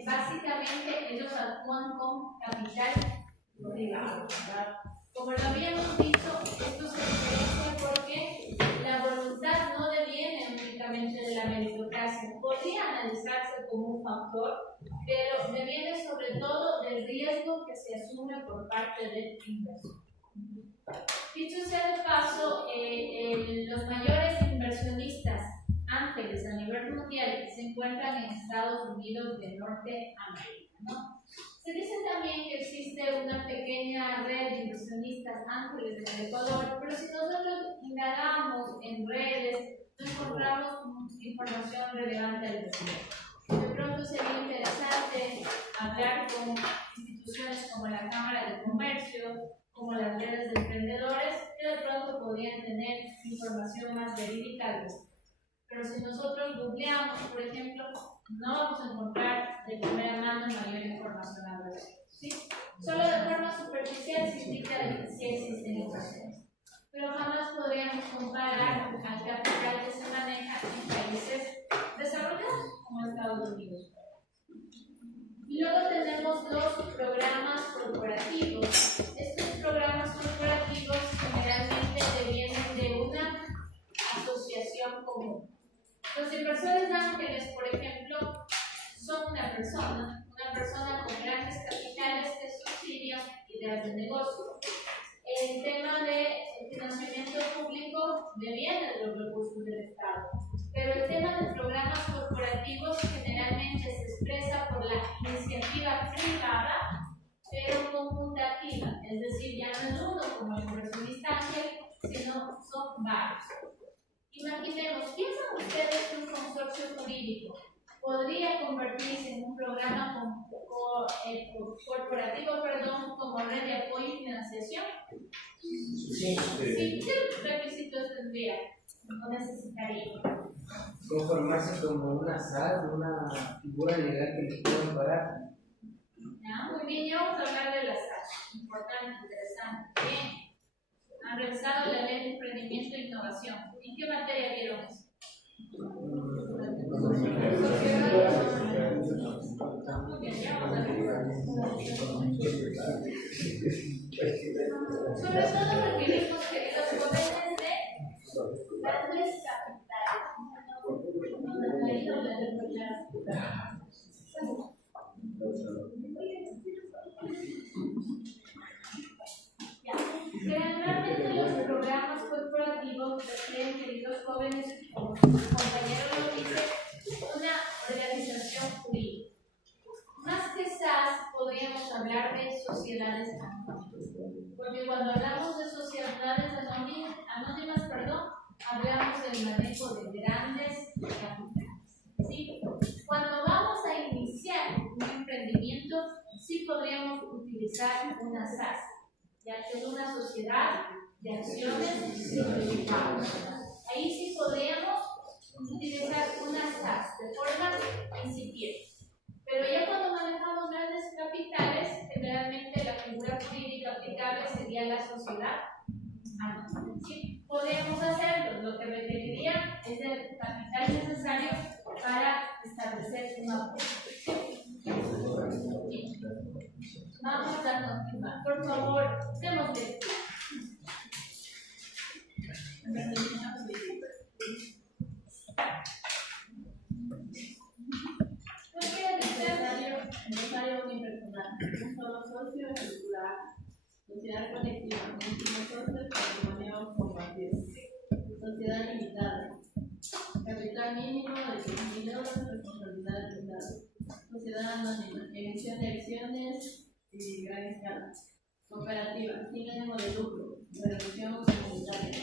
Básicamente, ellos actúan con capital privado, ¿verdad? Como lo habíamos dicho, esto se diferencia porque la voluntad no deviene únicamente de la meritocracia. Podría analizarse como un factor, pero deviene sobre todo del riesgo que se asume por parte del inversor. Dicho sea de paso, los mayores inversionistas ángeles a nivel mundial se encuentran en Estados Unidos de Norteamérica, ¿no? Se dice también que existe una pequeña red de inversionistas ángeles en el Ecuador, pero si nosotros indagamos en redes, no encontramos información relevante al respecto. De pronto sería interesante hablar con instituciones como la Cámara de Comercio, como las redes de emprendedores, que de pronto podrían tener información más verídica al respecto. Pero si nosotros googleamos, por ejemplo, no vamos a encontrar de primera mano mayor información al respecto, ¿sí? Solo de forma superficial se indica que sí existen inversiones, pero jamás podríamos comparar al capital que se maneja en países desarrollados como Estados Unidos. Y luego tenemos los programas corporativos. Estos programas corporativos generalmente devienen de una asociación común. Los inversores ángeles, por ejemplo, son una persona con grandes capitales que subsidian ideas de negocio. El tema de financiamiento público deviene de los recursos del Estado. Pero el tema de programas corporativos generalmente se expresa por la iniciativa privada, pero conmutativa, es decir, ya no es uno como el inversionista ángel, sino son varios. Imaginemos, ¿piensan ustedes que un consorcio jurídico podría convertirse en un programa corporativo, como red de apoyo y financiación? Sí. ¿Qué requisitos tendría o necesitaría? Conformarse como una SAD, una figura legal que les pueda parar. Ya, muy bien, ya vamos a hablar de las SAD. Importante, interesante. Bien. Han revisado la ley de emprendimiento e innovación. ¿En qué materia vieron eso? Muy bien, ya vamos a revisar. Sobre todo requerimos que los jóvenes de grandes capitales. Generalmente los programas corporativos requieren, queridos jóvenes, como su compañero lo dice, una organización jurídica. Más que SAS, podríamos hablar de sociedades anónimas. Porque cuando hablamos de sociedades anónimas, hablamos del manejo de grandes capitales. ¿Sí? Cuando vamos a iniciar un emprendimiento, sí podríamos utilizar una SAS, ya que es una sociedad de acciones simplificadas. Ahí sí podríamos utilizar una SAS de forma incipiente. Pero ya cuando manejamos grandes capitales, generalmente la figura jurídica aplicable sería la sociedad anónima. ¿Sí? Podemos hacerlo, lo que requeriría es el capital necesario para establecer un apoyo. Vamos a continuar. Por favor, démosle. ¿Qué quiere decir empresario unipersonal? Un solo socio regular, sociedad colectiva, múltiples socios, patrimonio compartido, sociedad limitada, capital mínimo de 100.000 euros, responsabilidad limitada, sociedad anónima, emisión de acciones y gran escala, cooperativa, sin ánimo de lucro, reducción comunitaria,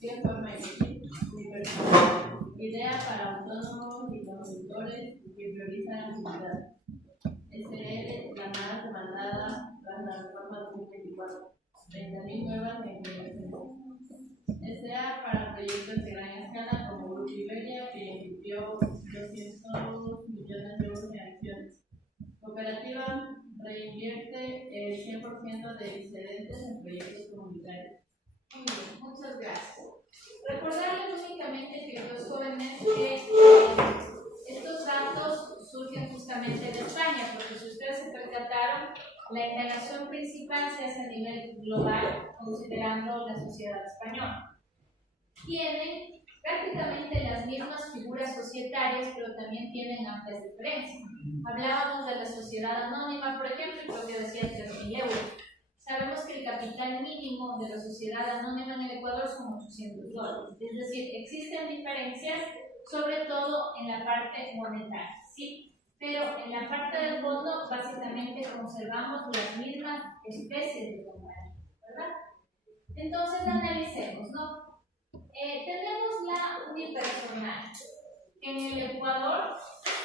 ¿qué forma elegir? Unipersonal, idea para autónomos y consultores que priorizan la actividad. SL, llamadas demandadas tras la reforma 2024, 30.000 nuevas en implementación. SA para proyectos de gran escala como Grupo Iberia, que invirtió 200 millones de euros en acciones. Cooperativa reinvierte el 100% de excedentes en proyectos comunitarios. Muy bien, muchas gracias. Recordarles únicamente que los jóvenes que estos datos surgen justamente de España, porque si ustedes se percataron, la integración principal se hace a nivel global, considerando la sociedad española. Tienen prácticamente las mismas figuras societarias, pero también tienen amplias diferencias. Hablábamos de la sociedad anónima, por ejemplo, y creo que decía 3.000 euros. Sabemos que el capital mínimo de la sociedad anónima en el Ecuador son $800. Es decir, existen diferencias, sobre todo en la parte monetaria, ¿sí? Pero en la parte del fondo, básicamente conservamos las mismas especies de compañía, ¿verdad? Entonces, analicemos, ¿no? Tenemos la unipersonal, que en el Ecuador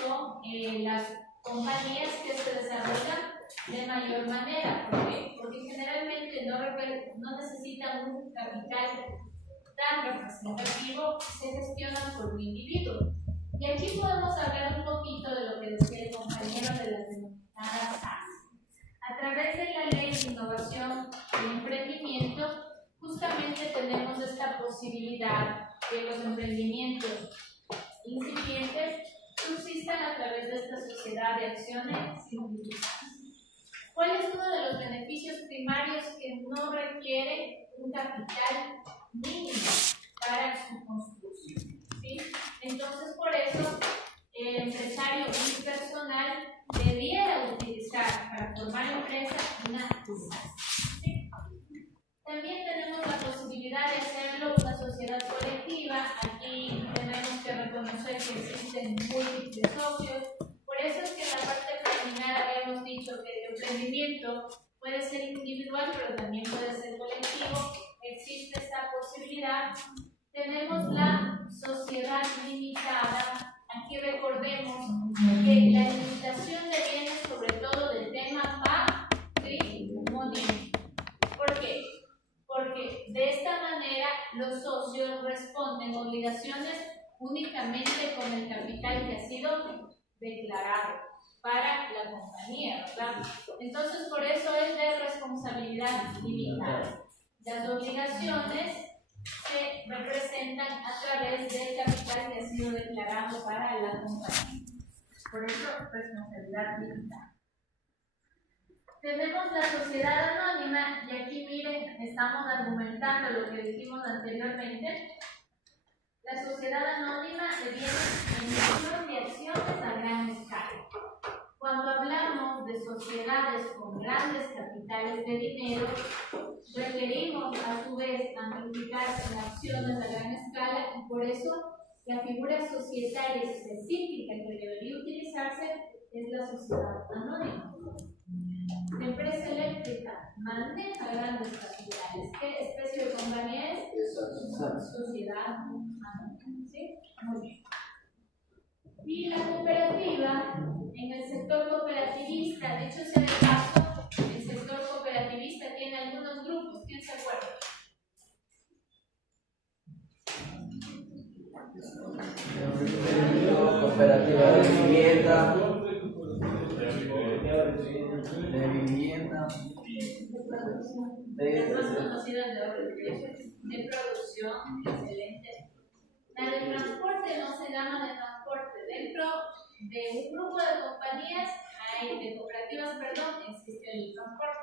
son las compañías que se desarrollan de mayor manera. ¿Por qué? Porque generalmente no necesitan un capital tan representativo, se gestionan por un individuo. Y aquí podemos hablar un poquito de lo que decía el compañero de las denominadas SAS. A través de la Ley de Innovación y Emprendimiento, justamente tenemos esta posibilidad de los emprendimientos incipientes subsistan a través de esta sociedad de acciones simplificadas. ¿Cuál es uno de los beneficios primarios que no requiere un capital mínimo para su construcción? ¿Sí? Entonces, por eso, el empresario unipersonal debiera utilizar para formar empresa una SAS. ¿Sí? También tenemos la posibilidad de hacerlo una sociedad sociedad, tenemos la sociedad limitada. Aquí recordemos que la limitación deviene sobre todo del tema patrimonio. ¿Por qué? Porque de esta manera los socios responden obligaciones únicamente con el capital que ha sido declarado para la compañía, ¿verdad? Entonces, por eso es de responsabilidad limitada. Las obligaciones se representan a través del capital que ha sido declarado para la compañía. Por eso, responsabilidad limitada. Tenemos la sociedad anónima, y aquí miren, estamos argumentando lo que dijimos anteriormente. La sociedad anónima deviene emisión de acciones a gran escala. Cuando hablamos de sociedades con grandes capitales de dinero, requerimos a su vez amplificar en acciones a gran escala, y por eso la figura societaria específica que debería utilizarse es la sociedad anónima. La empresa eléctrica maneja grandes capitales. ¿Qué especie de compañía es? Sociedad anónima. ¿Sí? Muy bien. Y la cooperativa, en el sector cooperativista, dicho sea de paso, el sector cooperativista tiene algunos grupos. ¿Quién se acuerda? Cooperativa de vivienda, Las más conocidas de orden de producción, excelente. La de transporte no se llama de transporte. Dentro de un grupo de compañías, de cooperativas, perdón, existe el transporte.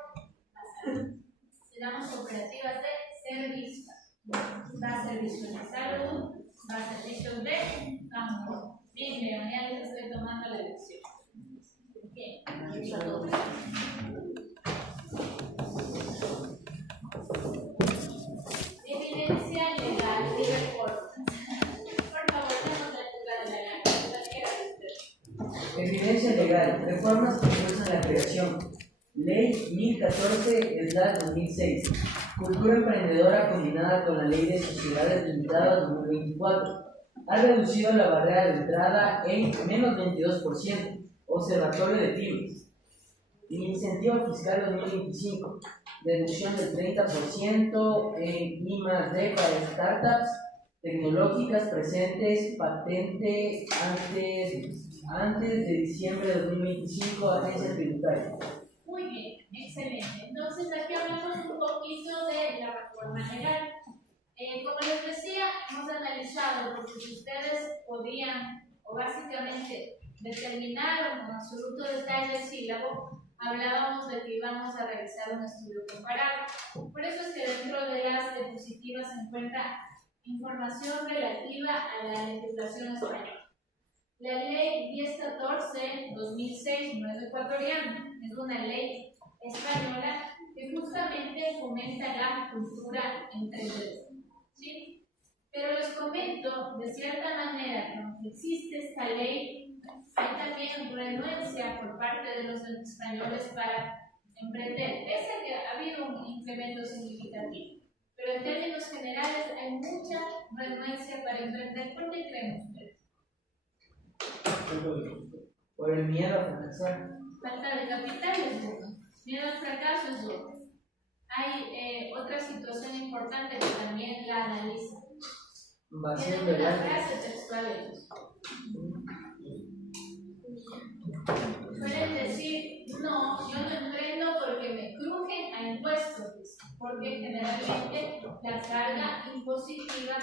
Se llaman cooperativas de servicios. Da servicios de salud, da servicios de transporte. Bien, mañana les estoy tomando la lección. Bien, evidencia legal y reformas. Por favor, tenemos la lectura de la ley. evidencia legal, reformas que impulsan la creación. Ley 1014/2006. Cultura emprendedora combinada con la Ley de Sociedades Limitadas 2024. Ha reducido la barrera de entrada en menos 22%. Observatorio de pymes. Incentivo fiscal 2025. Deducción del 30% en I+D para startups tecnológicas presentes patente antes de diciembre de 2025, agencia tributaria. Muy bien, excelente. Entonces, aquí hablamos un poquito de la reforma legal. Como les decía, hemos analizado, porque si ustedes podían, o básicamente determinaron con absoluto detalle el sílabo, hablábamos de que íbamos a realizar un estudio comparado. Por eso es que dentro de las diapositivas se encuentra información relativa a la legislación española. La ley 1014/2006 no es ecuatoriana, es una ley española que justamente fomenta la cultura emprendedora. ¿Sí? Pero les comento, de cierta manera, que aunque existe esta ley, hay también renuencia por parte de los españoles para emprender, pese a que ha habido un incremento significativo. Pero en términos generales hay mucha renuencia para emprender. ¿Por qué creen ustedes? Por el miedo a fracasar. Falta de capital es uno. Miedo al fracaso es otro. Hay otra situación importante que también la analiza. Vacío Tienen una legal. frase textual ellos. Suelen decir, no, yo no emprendo porque me crujen a impuestos, porque generalmente la carga impositiva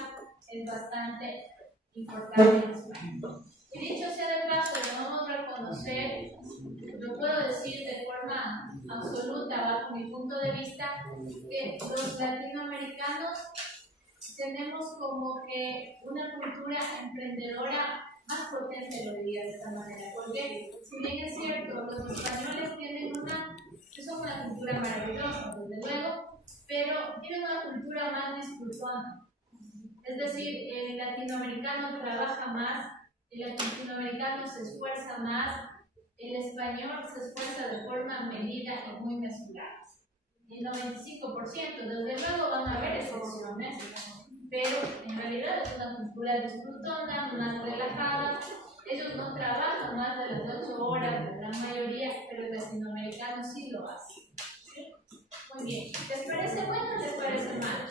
es bastante importante en España. Y dicho sea de paso, debemos reconocer, yo puedo decir de forma absoluta, bajo mi punto de vista, que los latinoamericanos tenemos como que una cultura emprendedora más potente, lo diría de esta manera, porque si bien es cierto, los españoles tienen son una cultura maravillosa, desde luego, pero tienen una cultura más disfrutona. Es decir, el latinoamericano trabaja más, el latinoamericano se esfuerza más, el español se esfuerza de forma medida y muy mesurada. El 95%, desde luego van a haber excepciones, pero cultura disfrutona, más relajada. Ellos no trabajan más de las 8 horas, la gran mayoría, pero el latinoamericano sí lo hace. ¿Sí? Muy bien. ¿Les parece bueno o les parece malo?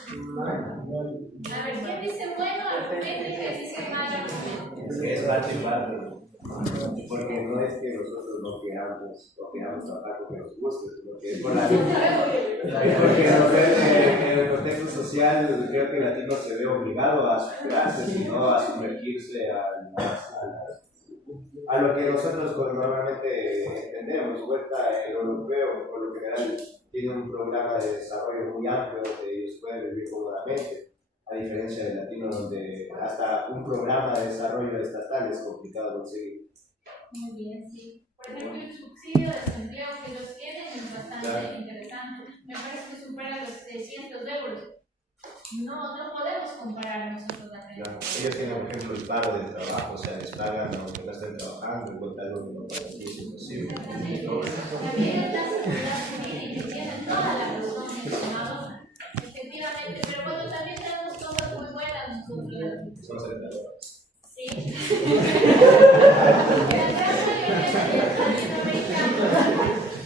A ver, ¿quién dice bueno argumento y quién dice mal argumento? Es que es parte y parte. Porque no es que nosotros no queramos trabajar porque nos guste, sino que es por la porque en el contexto social creo que el latino se ve obligado a superarse, sino a sumergirse a lo que nosotros normalmente entendemos. Vuelta el europeo, por lo general, tiene un programa de desarrollo muy amplio donde ellos pueden vivir cómodamente, a diferencia del latino, donde hasta un programa de desarrollo estatal es complicado conseguir. Muy bien, sí. Por ejemplo, el subsidio de desempleo que ellos tienen es bastante interesante. Me parece que supera los 600 euros. No podemos comparar nosotros también. Claro. Ellos tienen, por ejemplo, el paro del trabajo, o sea, les pagan aunque no estén trabajando, y cuenta algo que no pagan aquí, es imposible. También está seguridad jurídica, tienen toda la razón, estimados. Efectivamente, pero bueno, también tenemos cosas muy buenas nosotros. Son centradoras. Sí. La gran mayoría de los latinoamericanos,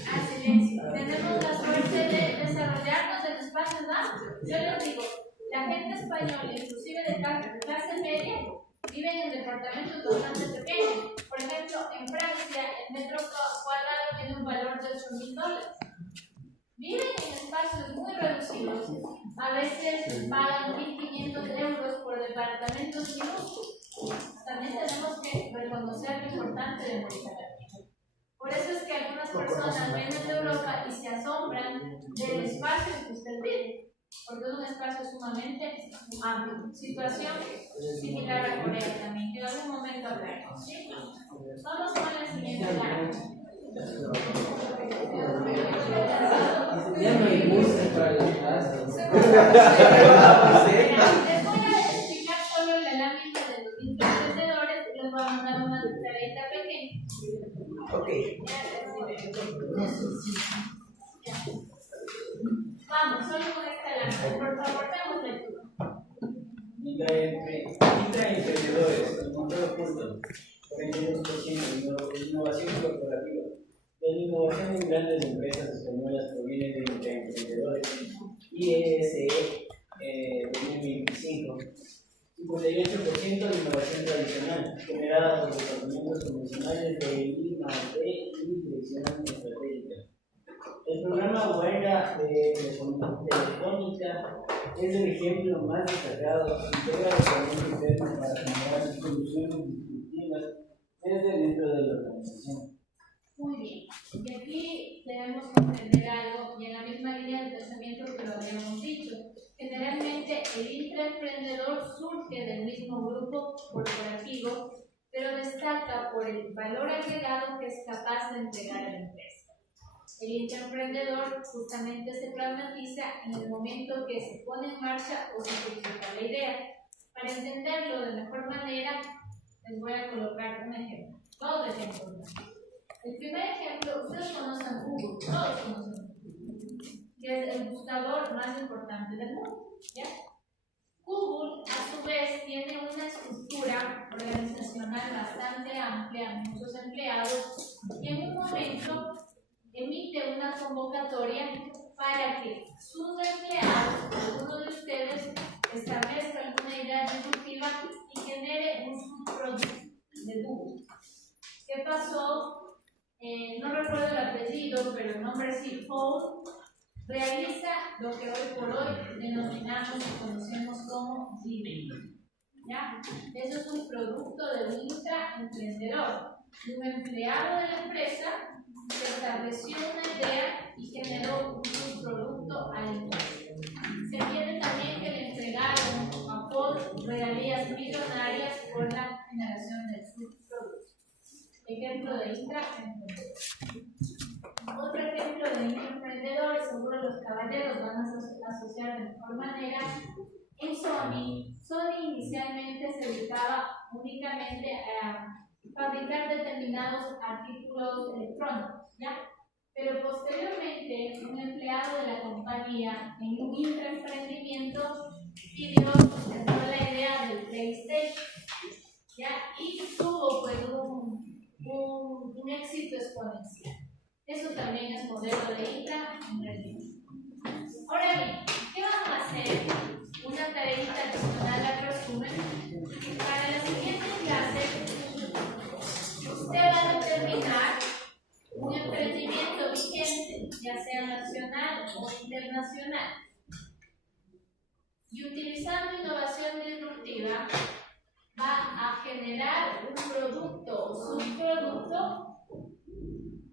a silencio, tenemos la suerte de desarrollarnos en espacios amplios. Yo les digo, la gente española, inclusive de clase media, viven en departamentos bastante pequeños. Por ejemplo, en Francia, el metro cuadrado tiene un valor de $8.000. Viven en espacios muy reducidos. A veces pagan 1.500 euros por departamentos minúsculos. También tenemos que reconocer lo importante de América Latina. Por eso es que algunas personas vienen de Europa y se asombran del espacio en que usted vive, porque es un espacio sumamente amplio. Situación similar a Corea también, que en algún momento hablaremos. ¿Sí? Vamos con la siguiente lámina. Ya no hay buses para las casas. Les voy a explicar solo la lámina de los emprendedores y les voy a mandar una tareita pequeña. Ok. Vamos, solo con esta lámina. Por favor, damos lectura. Intraemprendedores, el montón punto, 42%, innovación corporativa. La innovación en grandes empresas españolas proviene de intraemprendedores, IESE 2025. 58% de innovación tradicional, generada por departamentos convencionales de I+D y dirección estratégica. El programa Huelga de Telefónica es el ejemplo más destacado y integra los talentos internos para generar soluciones disruptivas desde dentro de la organización. Muy bien. Y aquí debemos comprender algo, y en la misma línea de pensamiento que lo habíamos dicho. Generalmente el intraemprendedor surge del mismo grupo corporativo, pero destaca por el valor agregado que es capaz de entregar a la empresa. El intraemprendedor justamente se pragmatiza en el momento que se pone en marcha o se ejecuta la idea. Para entenderlo de mejor manera, les voy a colocar un ejemplo, dos ejemplos. El primer ejemplo, ustedes conocen Google, todos conocen Google, que es el buscador más importante del mundo, ¿ya? Google, a su vez, tiene una estructura organizacional bastante amplia, muchos empleados, y en un momento emite una convocatoria para que sus empleados, algunos de ustedes, establezcan una idea disruptiva y genere un subproducto de Google. ¿Qué pasó? No recuerdo el apellido, pero el nombre sí, Paul, realiza lo que hoy por hoy denominamos y conocemos como Gmail. ¿Ya? Eso es un producto de un intraemprendedor, de un empleado de la empresa que estableció una idea y generó un producto a la empresa. Se entiende también que le entregaron a Paul regalías millonarias por la generación del subproducto. Ejemplo de intraemprendedor. Otro ejemplo de intraemprendedor, seguro los caballeros van a asociar de mejor manera. En Sony inicialmente se dedicaba únicamente a fabricar determinados artículos electrónicos, ¿ya? Pero posteriormente un empleado de la compañía en un intraemprendimiento pidió la idea del PlayStation. exponencial. Eso también es modelo de intraemprendimiento. Ahora bien, ¿qué vamos a hacer? Una tareita adicional al resumen. Para la siguiente clase, usted va a determinar un emprendimiento vigente, ya sea nacional o internacional. Y utilizando innovación disruptiva, va a generar un producto o subproducto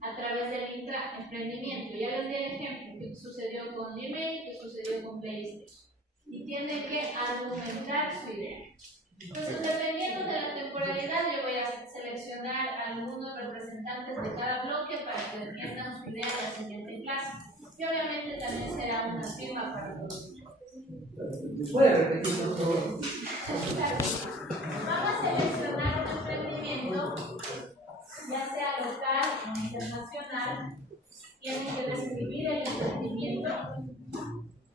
a través del intraemprendimiento. Ya les di el ejemplo que sucedió con Gmail, que sucedió con PlayStation. Y tiene que argumentar su idea. Entonces, dependiendo de la temporalidad, yo voy a seleccionar a algunos representantes de cada bloque para que defiendan su idea en la siguiente clase. Y obviamente también será una firma para todos. ¿Puede repetir, por favor? Vamos a seleccionar un emprendimiento, ya sea local o internacional. Tienen que describir el emprendimiento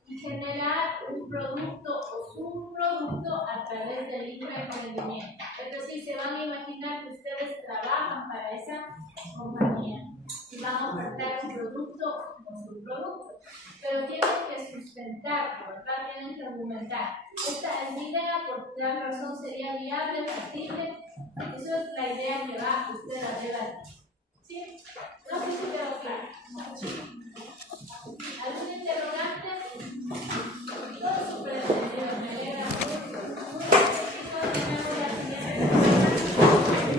y generar un producto o subproducto a través del intraemprendimiento. Es decir, se van a imaginar que ustedes trabajan para esa compañía y van a ofertar un producto o subproducto. Pero tienen que sustentar, ¿verdad? Tienen que argumentar. Esta es mi idea, por tal razón sería viable, factible. Eso es la idea que va usted a debate. ¿Sí? No sé si quedó claro.